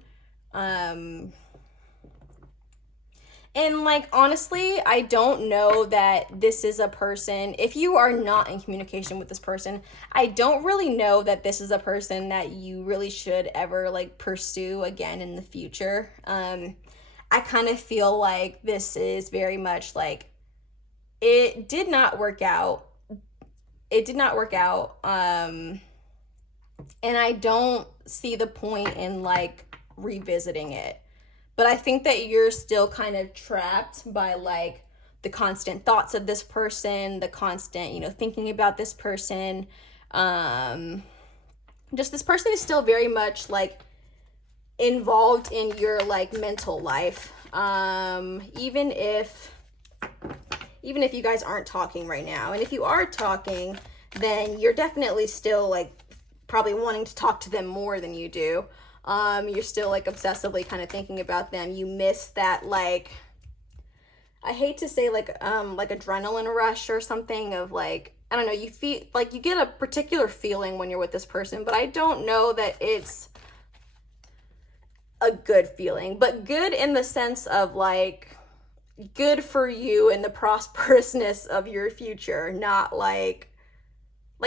And like, honestly, I don't know that this is a person, if you are not in communication with this person, I don't really know that this is a person that you really should ever like pursue again in the future. I kind of feel like this is very much like it did not work out. It did not work out. And I don't see the point in like revisiting it. But I think that you're still kind of trapped by like the constant thoughts of this person, the constant, thinking about this person. Just this person is still very much like involved in your like mental life. Even if you guys aren't talking right now, and if you are talking, then you're definitely still like probably wanting to talk to them more than you do. You're still like obsessively kind of thinking about them. You miss that, like, I hate to say like adrenaline rush or something of like, I don't know, you feel like you get a particular feeling when you're with this person, but I don't know that it's a good feeling, but good in the sense of like good for you and the prosperousness of your future, not like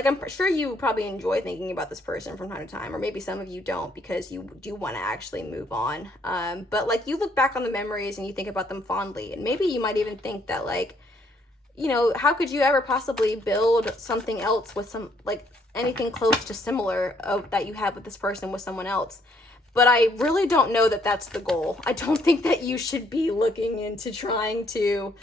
I'm sure you probably enjoy thinking about this person from time to time, or maybe some of you don't because you do want to actually move on. But like you look back on the memories and you think about them fondly, and maybe you might even think that like, how could you ever possibly build something else with some like anything close to similar that you have with this person with someone else. But I really don't know that that's the goal. I don't think that you should be looking into trying to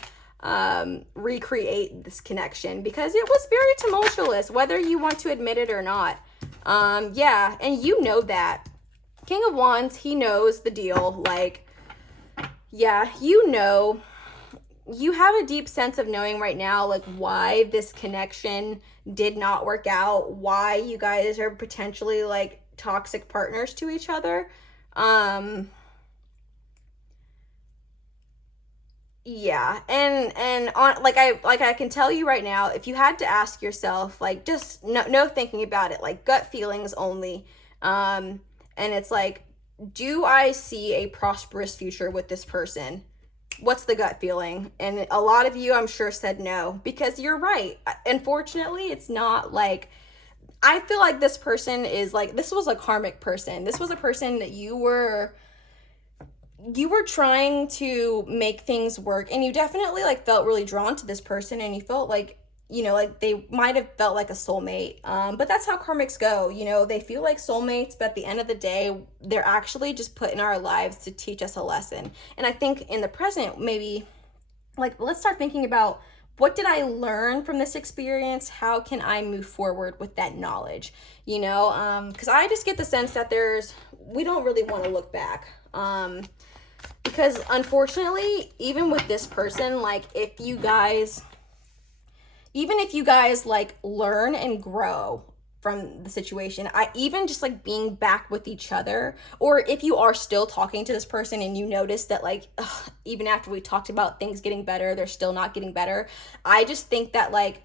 recreate this connection because it was very tumultuous, whether you want to admit it or not. Yeah, and you know that. King of Wands, he knows the deal. Like, yeah, you have a deep sense of knowing right now, like, why this connection did not work out, why you guys are potentially, like, toxic partners to each other. Yeah, and on like I can tell you right now, if you had to ask yourself, like, just no thinking about it, like gut feelings only, and it's like, do I see a prosperous future with this person? What's the gut feeling? And a lot of you, I'm sure, said no, because you're right. Unfortunately, it's not like, I feel like this person is like, this was a karmic person. This was a person that you were trying to make things work, and you definitely like felt really drawn to this person, and you felt like, like they might have felt like a soulmate. But that's how karmics go. They feel like soulmates, but at the end of the day, they're actually just put in our lives to teach us a lesson. And I think in the present, maybe like, let's start thinking about, what did I learn from this experience? How can I move forward with that knowledge? Because I just get the sense that we don't really want to look back. Because unfortunately, even with this person, like, even if you guys like learn and grow from the situation, even just like being back with each other, or if you are still talking to this person and you notice that like, even after we talked about things getting better, they're still not getting better. I just think that like,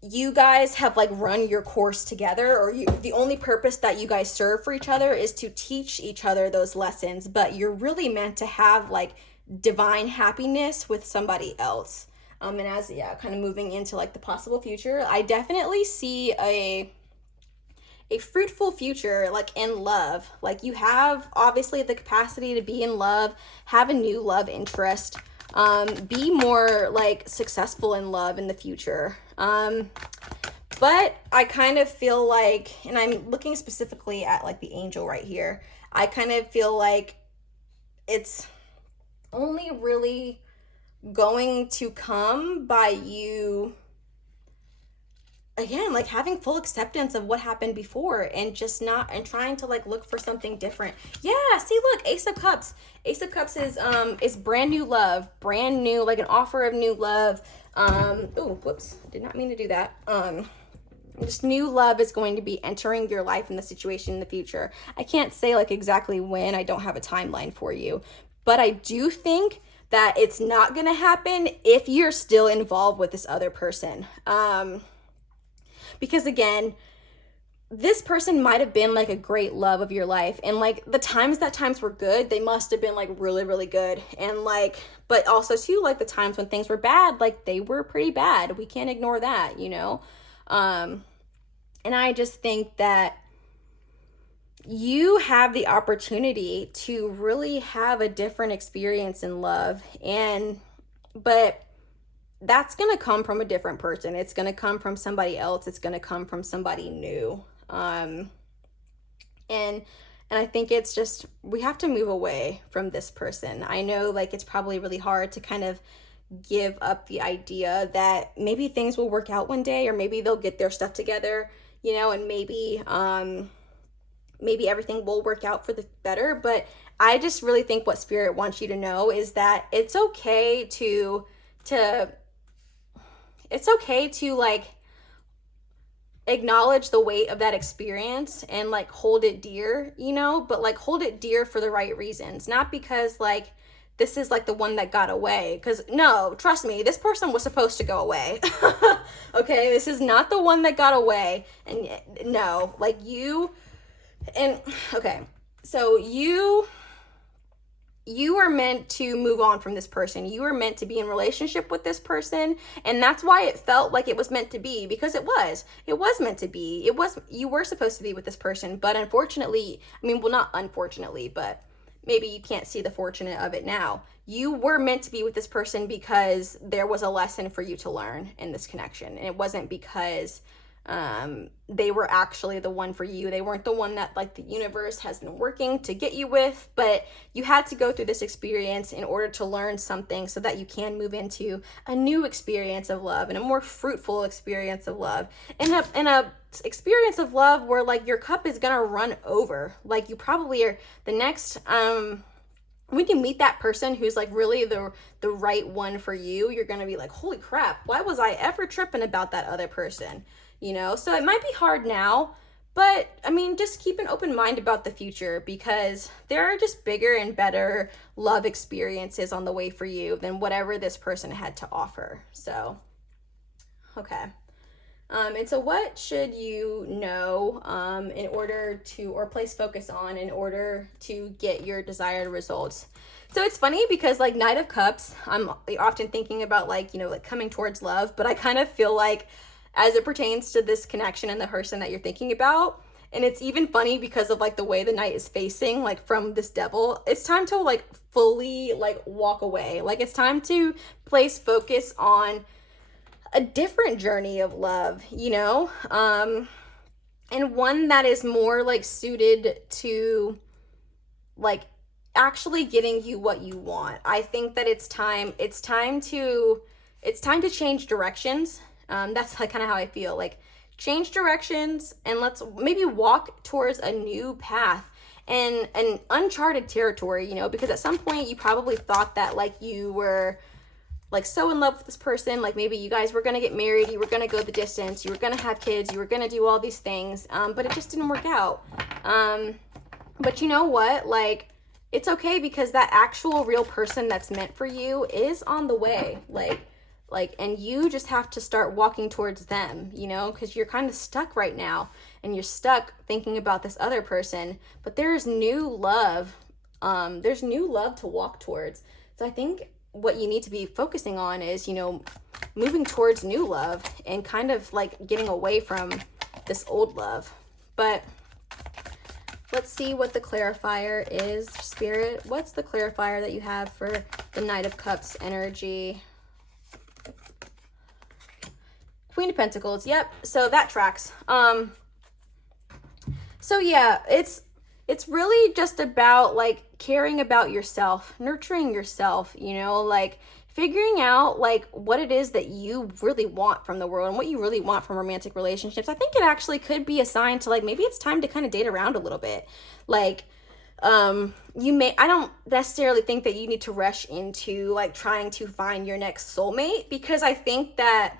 you guys have like run your course together, or the only purpose that you guys serve for each other is to teach each other those lessons, but you're really meant to have like divine happiness with somebody else. And as, kind of moving into like the possible future, I definitely see a fruitful future, like in love. Like, you have obviously the capacity to be in love, have a new love interest, be more like successful in love in the future. But I kind of feel like, and I'm looking specifically at like the angel right here, I kind of feel like it's only really going to come by you, again, like having full acceptance of what happened before, and just not, and trying to like look for something different. Yeah, see, look, Ace of Cups. Ace of Cups is brand new love, brand new, like an offer of new love. Oh, whoops, did not mean to do that. This new love is going to be entering your life in the situation in the future. I can't say like exactly when, I don't have a timeline for you, but I do think that it's not going to happen if you're still involved with this other person. Because again, this person might have been like a great love of your life, and like the times were good, they must have been like really, really good. And like, but also too, like the times when things were bad, like they were pretty bad. We can't ignore that, and I just think that you have the opportunity to really have a different experience in love, but that's going to come from a different person. It's going to come from somebody else. It's going to come from somebody new. And I think it's just, we have to move away from this person. I know, like, it's probably really hard to kind of give up the idea that maybe things will work out one day, or maybe they'll get their stuff together, and maybe everything will work out for the better. But I just really think what Spirit wants you to know is that it's okay to like acknowledge the weight of that experience and like hold it dear, but like hold it dear for the right reasons. Not because like this is like the one that got away, because no, trust me, this person was supposed to go away. Okay, this is not the one that got away. And no, like okay, so you are meant to move on from this person. You are meant to be in relationship with this person. And that's why it felt like it was meant to be, because it was meant to be. You were supposed to be with this person. But unfortunately, not unfortunately, but maybe you can't see the fortunate of it now. You were meant to be with this person because there was a lesson for you to learn in this connection. And it wasn't because they were actually the one for you. They weren't the one that like the universe has been working to get you with, but you had to go through this experience in order to learn something so that you can move into a new experience of love and a more fruitful experience of love, and a experience of love where like your cup is gonna run over. Like you probably are the next when you meet that person who's like really the right one for you, you're gonna be like, holy crap, why was I ever tripping about that other person? So it might be hard now, but just keep an open mind about the future, because there are just bigger and better love experiences on the way for you than whatever this person had to offer. So, okay. And so what should you know in order to, or place focus on in order to get your desired results? So it's funny because like Knight of Cups, I'm often thinking about like coming towards love, but I kind of feel like as it pertains to this connection and the person that you're thinking about. And it's even funny because of like the way the Knight is facing like from this devil. It's time to like fully like walk away. Like it's time to place focus on a different journey of love, and one that is more like suited to like actually getting you what you want. I think that it's time to change directions. That's like kind of how I feel, like change directions and let's maybe walk towards a new path and an uncharted territory, because at some point you probably thought that like you were like so in love with this person, like maybe you guys were going to get married, you were going to go the distance, you were going to have kids, you were going to do all these things, but it just didn't work out. But you know what, like it's okay, because that actual real person that's meant for you is on the way, and you just have to start walking towards them, because you're kind of stuck right now and you're stuck thinking about this other person, but there's new love. There's new love to walk towards. So I think what you need to be focusing on is, moving towards new love and kind of like getting away from this old love. But let's see what the clarifier is, Spirit. What's the clarifier that you have for the Knight of Cups energy? Queen of Pentacles. Yep. So that tracks. So yeah, it's really just about like caring about yourself, nurturing yourself, like figuring out like what it is that you really want from the world and what you really want from romantic relationships. I think it actually could be a sign to like, maybe it's time to kind of date around a little bit. Like, I don't necessarily think that you need to rush into like trying to find your next soulmate, because I think that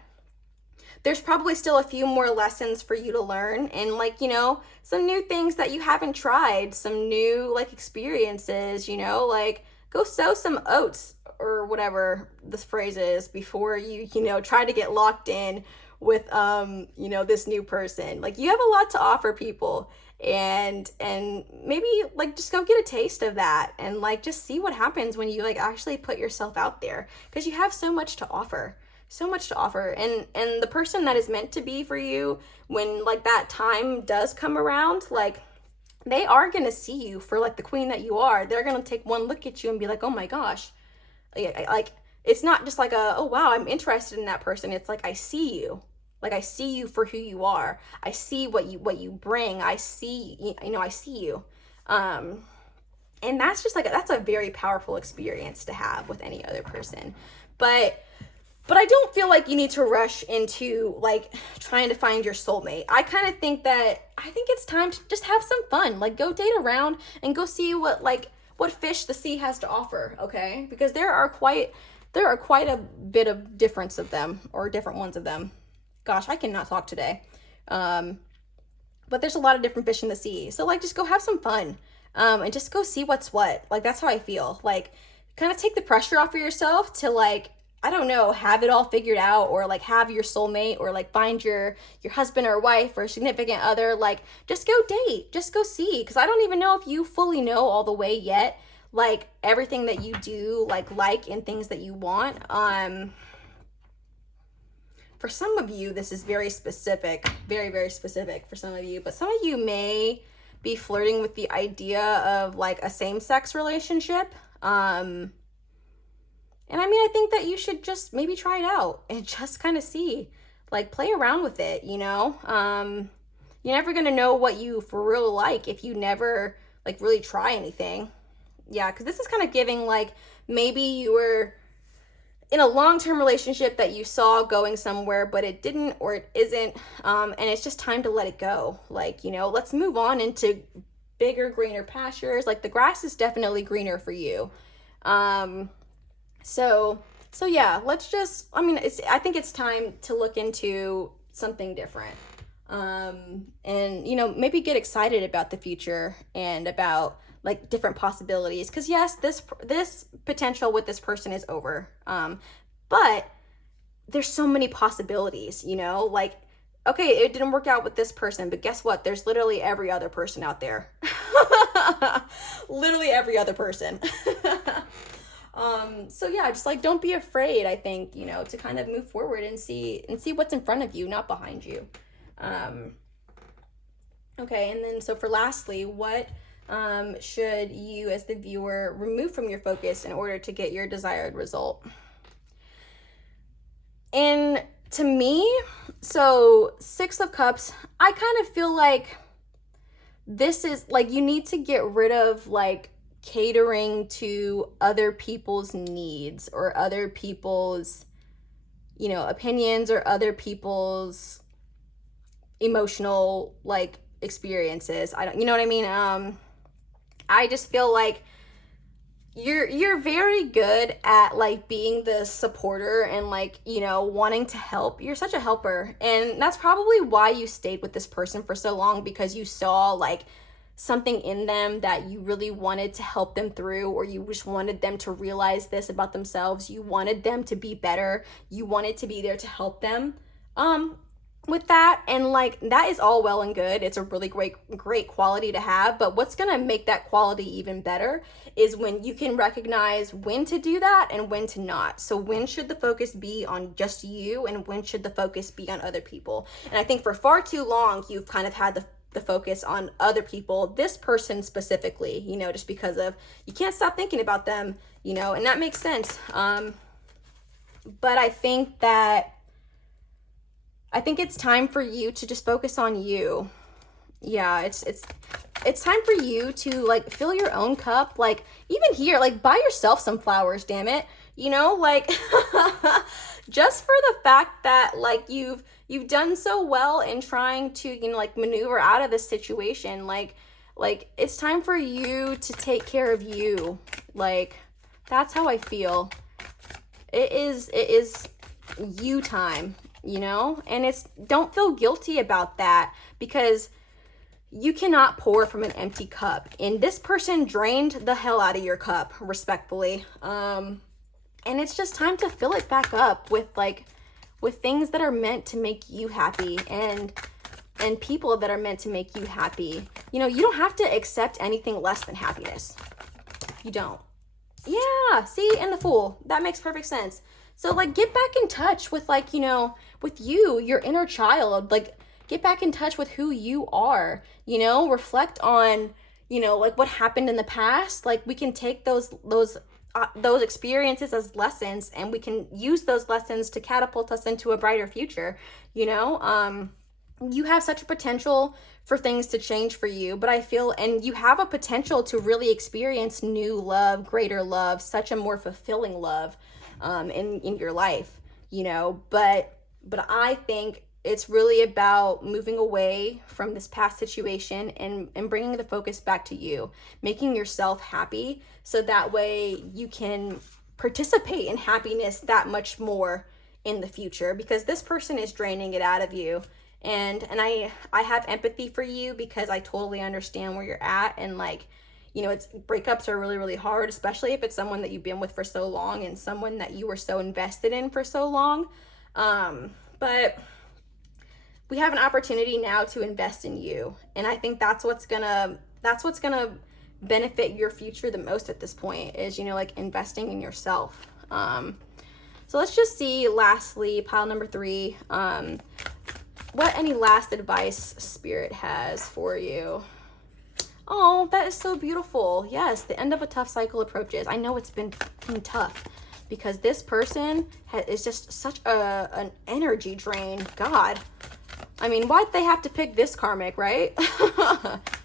there's probably still a few more lessons for you to learn, and like, some new things that you haven't tried, some new like experiences, like go sow some oats or whatever this phrase is before you try to get locked in with this new person. Like you have a lot to offer people, and maybe like just go get a taste of that and like just see what happens when you like actually put yourself out there, because you have so much to offer. And the person that is meant to be for you when like that time does come around, like they are going to see you for like the queen that you are. They're going to take one look at you and be like, oh my gosh. Like, it's not just like oh wow, I'm interested in that person. It's like, I see you. Like, I see you for who you are. I see what you bring. I see, I see you. And that's just like, that's a very powerful experience to have with any other person. But I don't feel like you need to rush into like trying to find your soulmate. I think it's time to just have some fun. Like, go date around and go see what fish the sea has to offer, okay? Because there are quite a bit of difference of them, or different ones of them. Gosh, I cannot talk today. But there's a lot of different fish in the sea. So like, just go have some fun. And just go see what's what. Like, that's how I feel. Like, kind of take the pressure off of yourself to like, I don't know, have it all figured out, or like have your soulmate, or like find your husband or wife or significant other. Like, just go date, just go see. Because I don't even know if you fully know all the way yet, like everything that you do, like and things that you want. For some of you, this is very specific, very, very specific for some of you, but some of you may be flirting with the idea of like a same-sex relationship. And I mean, I think that you should just maybe try it out and just kind of see, like, play around with it, You're never going to know what you for real like if you never like really try anything. Yeah, because this is kind of giving like, maybe you were in a long-term relationship that you saw going somewhere, but it didn't, or it isn't, and it's just time to let it go. Like, let's move on into bigger, greener pastures. Like, the grass is definitely greener for you. So yeah, let's just, I think it's time to look into something different. And, maybe get excited about the future and about like different possibilities. Cause yes, this potential with this person is over. But there's so many possibilities, like, okay, it didn't work out with this person, but guess what? There's literally every other person out there. Literally every other person. So yeah, just like, don't be afraid, I think, to kind of move forward and see what's in front of you, not behind you. Okay. And then, so for lastly, what should you as the viewer remove from your focus in order to get your desired result? And to me, so 6 of Cups, I kind of feel like this is like, you need to get rid of like catering to other people's needs, or other people's, opinions, or other people's emotional like experiences. You know what I mean? I just feel like you're very good at like being the supporter and like, wanting to help. You're such a helper. And that's probably why you stayed with this person for so long, because you saw like something in them that you really wanted to help them through, or you just wanted them to realize this about themselves. You wanted them to be better. You wanted to be there to help them. With that, and like, that is all well and good. It's a really great quality to have, but what's gonna make that quality even better is when you can recognize when to do that and when to not. So when should the focus be on just you, and when should the focus be on other people? And I think for far too long, you've kind of had the focus on other people, this person specifically, just because of, you can't stop thinking about them, and that makes sense. But I think it's time for you to just focus on you. Yeah, it's time for you to like fill your own cup. Like, even here, like, buy yourself some flowers, damn it. Like, just for the fact that like you've done so well in trying to, like, maneuver out of this situation. Like it's time for you to take care of you. Like, that's how I feel. It is you time. And don't feel guilty about that, because you cannot pour from an empty cup, and this person drained the hell out of your cup, respectfully. And it's just time to fill it back up with things that are meant to make you happy, and people that are meant to make you happy. You don't have to accept anything less than happiness. You don't. Yeah, see, and the Fool, that makes perfect sense. So like, get back in touch with like, with you, your inner child. Like, get back in touch with who you are, you know, reflect on, you know, like what happened in the past. Like we can take those experiences as lessons, and we can use those lessons to catapult us into a brighter future, you know. You have such a potential for things to change for you, but I feel, and you have a potential to really experience new love, greater love, such a more fulfilling love in your life, you know. But I think it's really about moving away from this past situation and bringing the focus back to you, making yourself happy, so that way you can participate in happiness that much more in the future, because this person is draining it out of you. And I have empathy for you, because I totally understand where you're at. And like, you know, breakups are really, really hard, especially if it's someone that you've been with for so long and someone that you were so invested in for so long. But we have an opportunity now to invest in you. And I think that's what's gonna benefit your future the most at this point, is, you know, like investing in yourself. So let's just see, lastly, pile number 3, what any last advice Spirit has for you. Oh, that is so beautiful. Yes, the end of a tough cycle approaches. I know it's been tough, because this person is just such an energy drain. God, I mean, why'd they have to pick this karmic, right?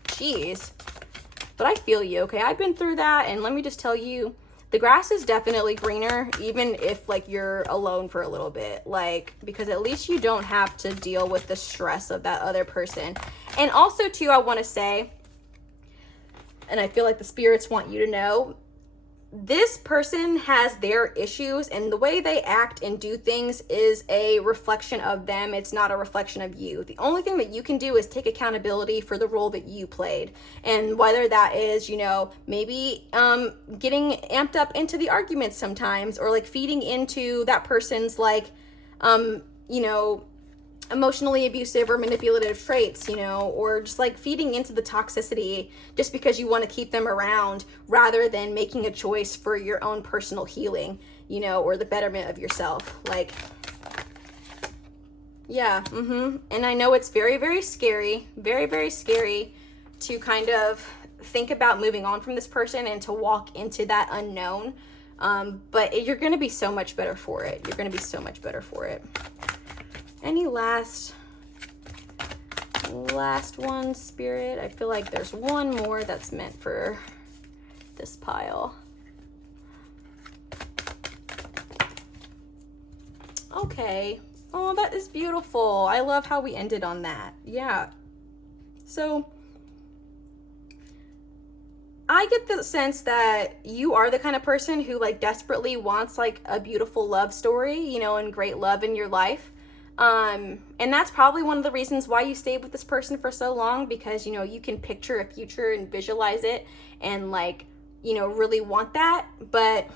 Jeez. But I feel you, okay? I've been through that, and let me just tell you, the grass is definitely greener, even if like you're alone for a little bit, like, because at least you don't have to deal with the stress of that other person. And also too, I want to say, and I feel like the spirits want you to know, this person has their issues, and the way they act and do things is a reflection of them. It's not a reflection of you. The only thing that you can do is take accountability for the role that you played. And whether that is, you know, maybe getting amped up into the arguments sometimes, or like feeding into that person's like, you know, emotionally abusive or manipulative traits, you know, or just like feeding into the toxicity just because you want to keep them around, rather than making a choice for your own personal healing, you know, or the betterment of yourself. Like, yeah, and I know it's very, very scary, very, very scary to kind of think about moving on from this person and to walk into that unknown, but you're going to be so much better for it. You're going to be so much better for it. Any last one, Spirit? I feel like there's one more that's meant for this pile. Okay. Oh, that is beautiful. I love how we ended on that. Yeah. So I get the sense that you are the kind of person who like desperately wants like a beautiful love story, you know, and great love in your life. And that's probably one of the reasons why you stayed with this person for so long, because, you know, you can picture a future and visualize it and like, you know, really want that. But,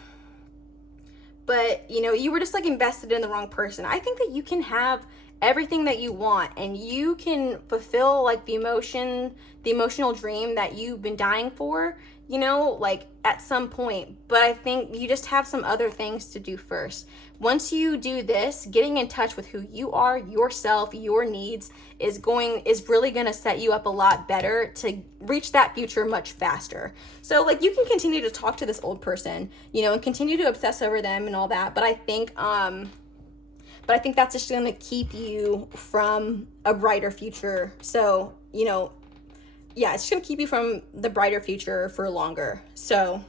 you know, you were just like invested in the wrong person. I think that you can have everything that you want, and you can fulfill like the emotional dream that you've been dying for, you know, like at some point. But I think you just have some other things to do first. Once you do this, getting in touch with who you are, yourself, your needs is really going to set you up a lot better to reach that future much faster. So like you can continue to talk to this old person, you know, and continue to obsess over them and all that. But I think that's just going to keep you from a brighter future. So, you know, yeah, it's going to keep you from the brighter future for longer. So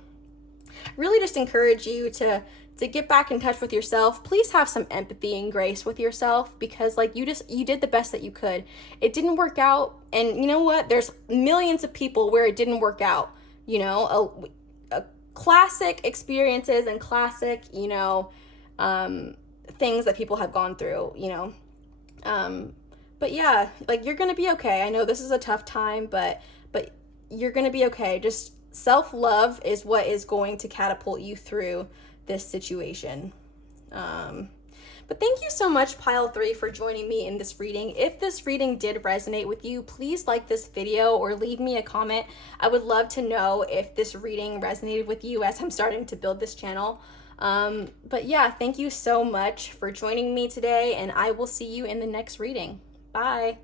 really just encourage you to get back in touch with yourself. Please have some empathy and grace with yourself, because like you did the best that you could. It didn't work out. And you know what? There's millions of people where it didn't work out, you know, a classic experiences and classic, you know, things that people have gone through, you know. But yeah, like you're going to be okay. I know this is a tough time, but you're going to be okay. Just self-love is what is going to catapult you through this situation. But thank you so much, Pile 3, for joining me in this reading. If this reading did resonate with you, please like this video or leave me a comment. I would love to know if this reading resonated with you as I'm starting to build this channel. But yeah, thank you so much for joining me today, and I will see you in the next reading. Bye.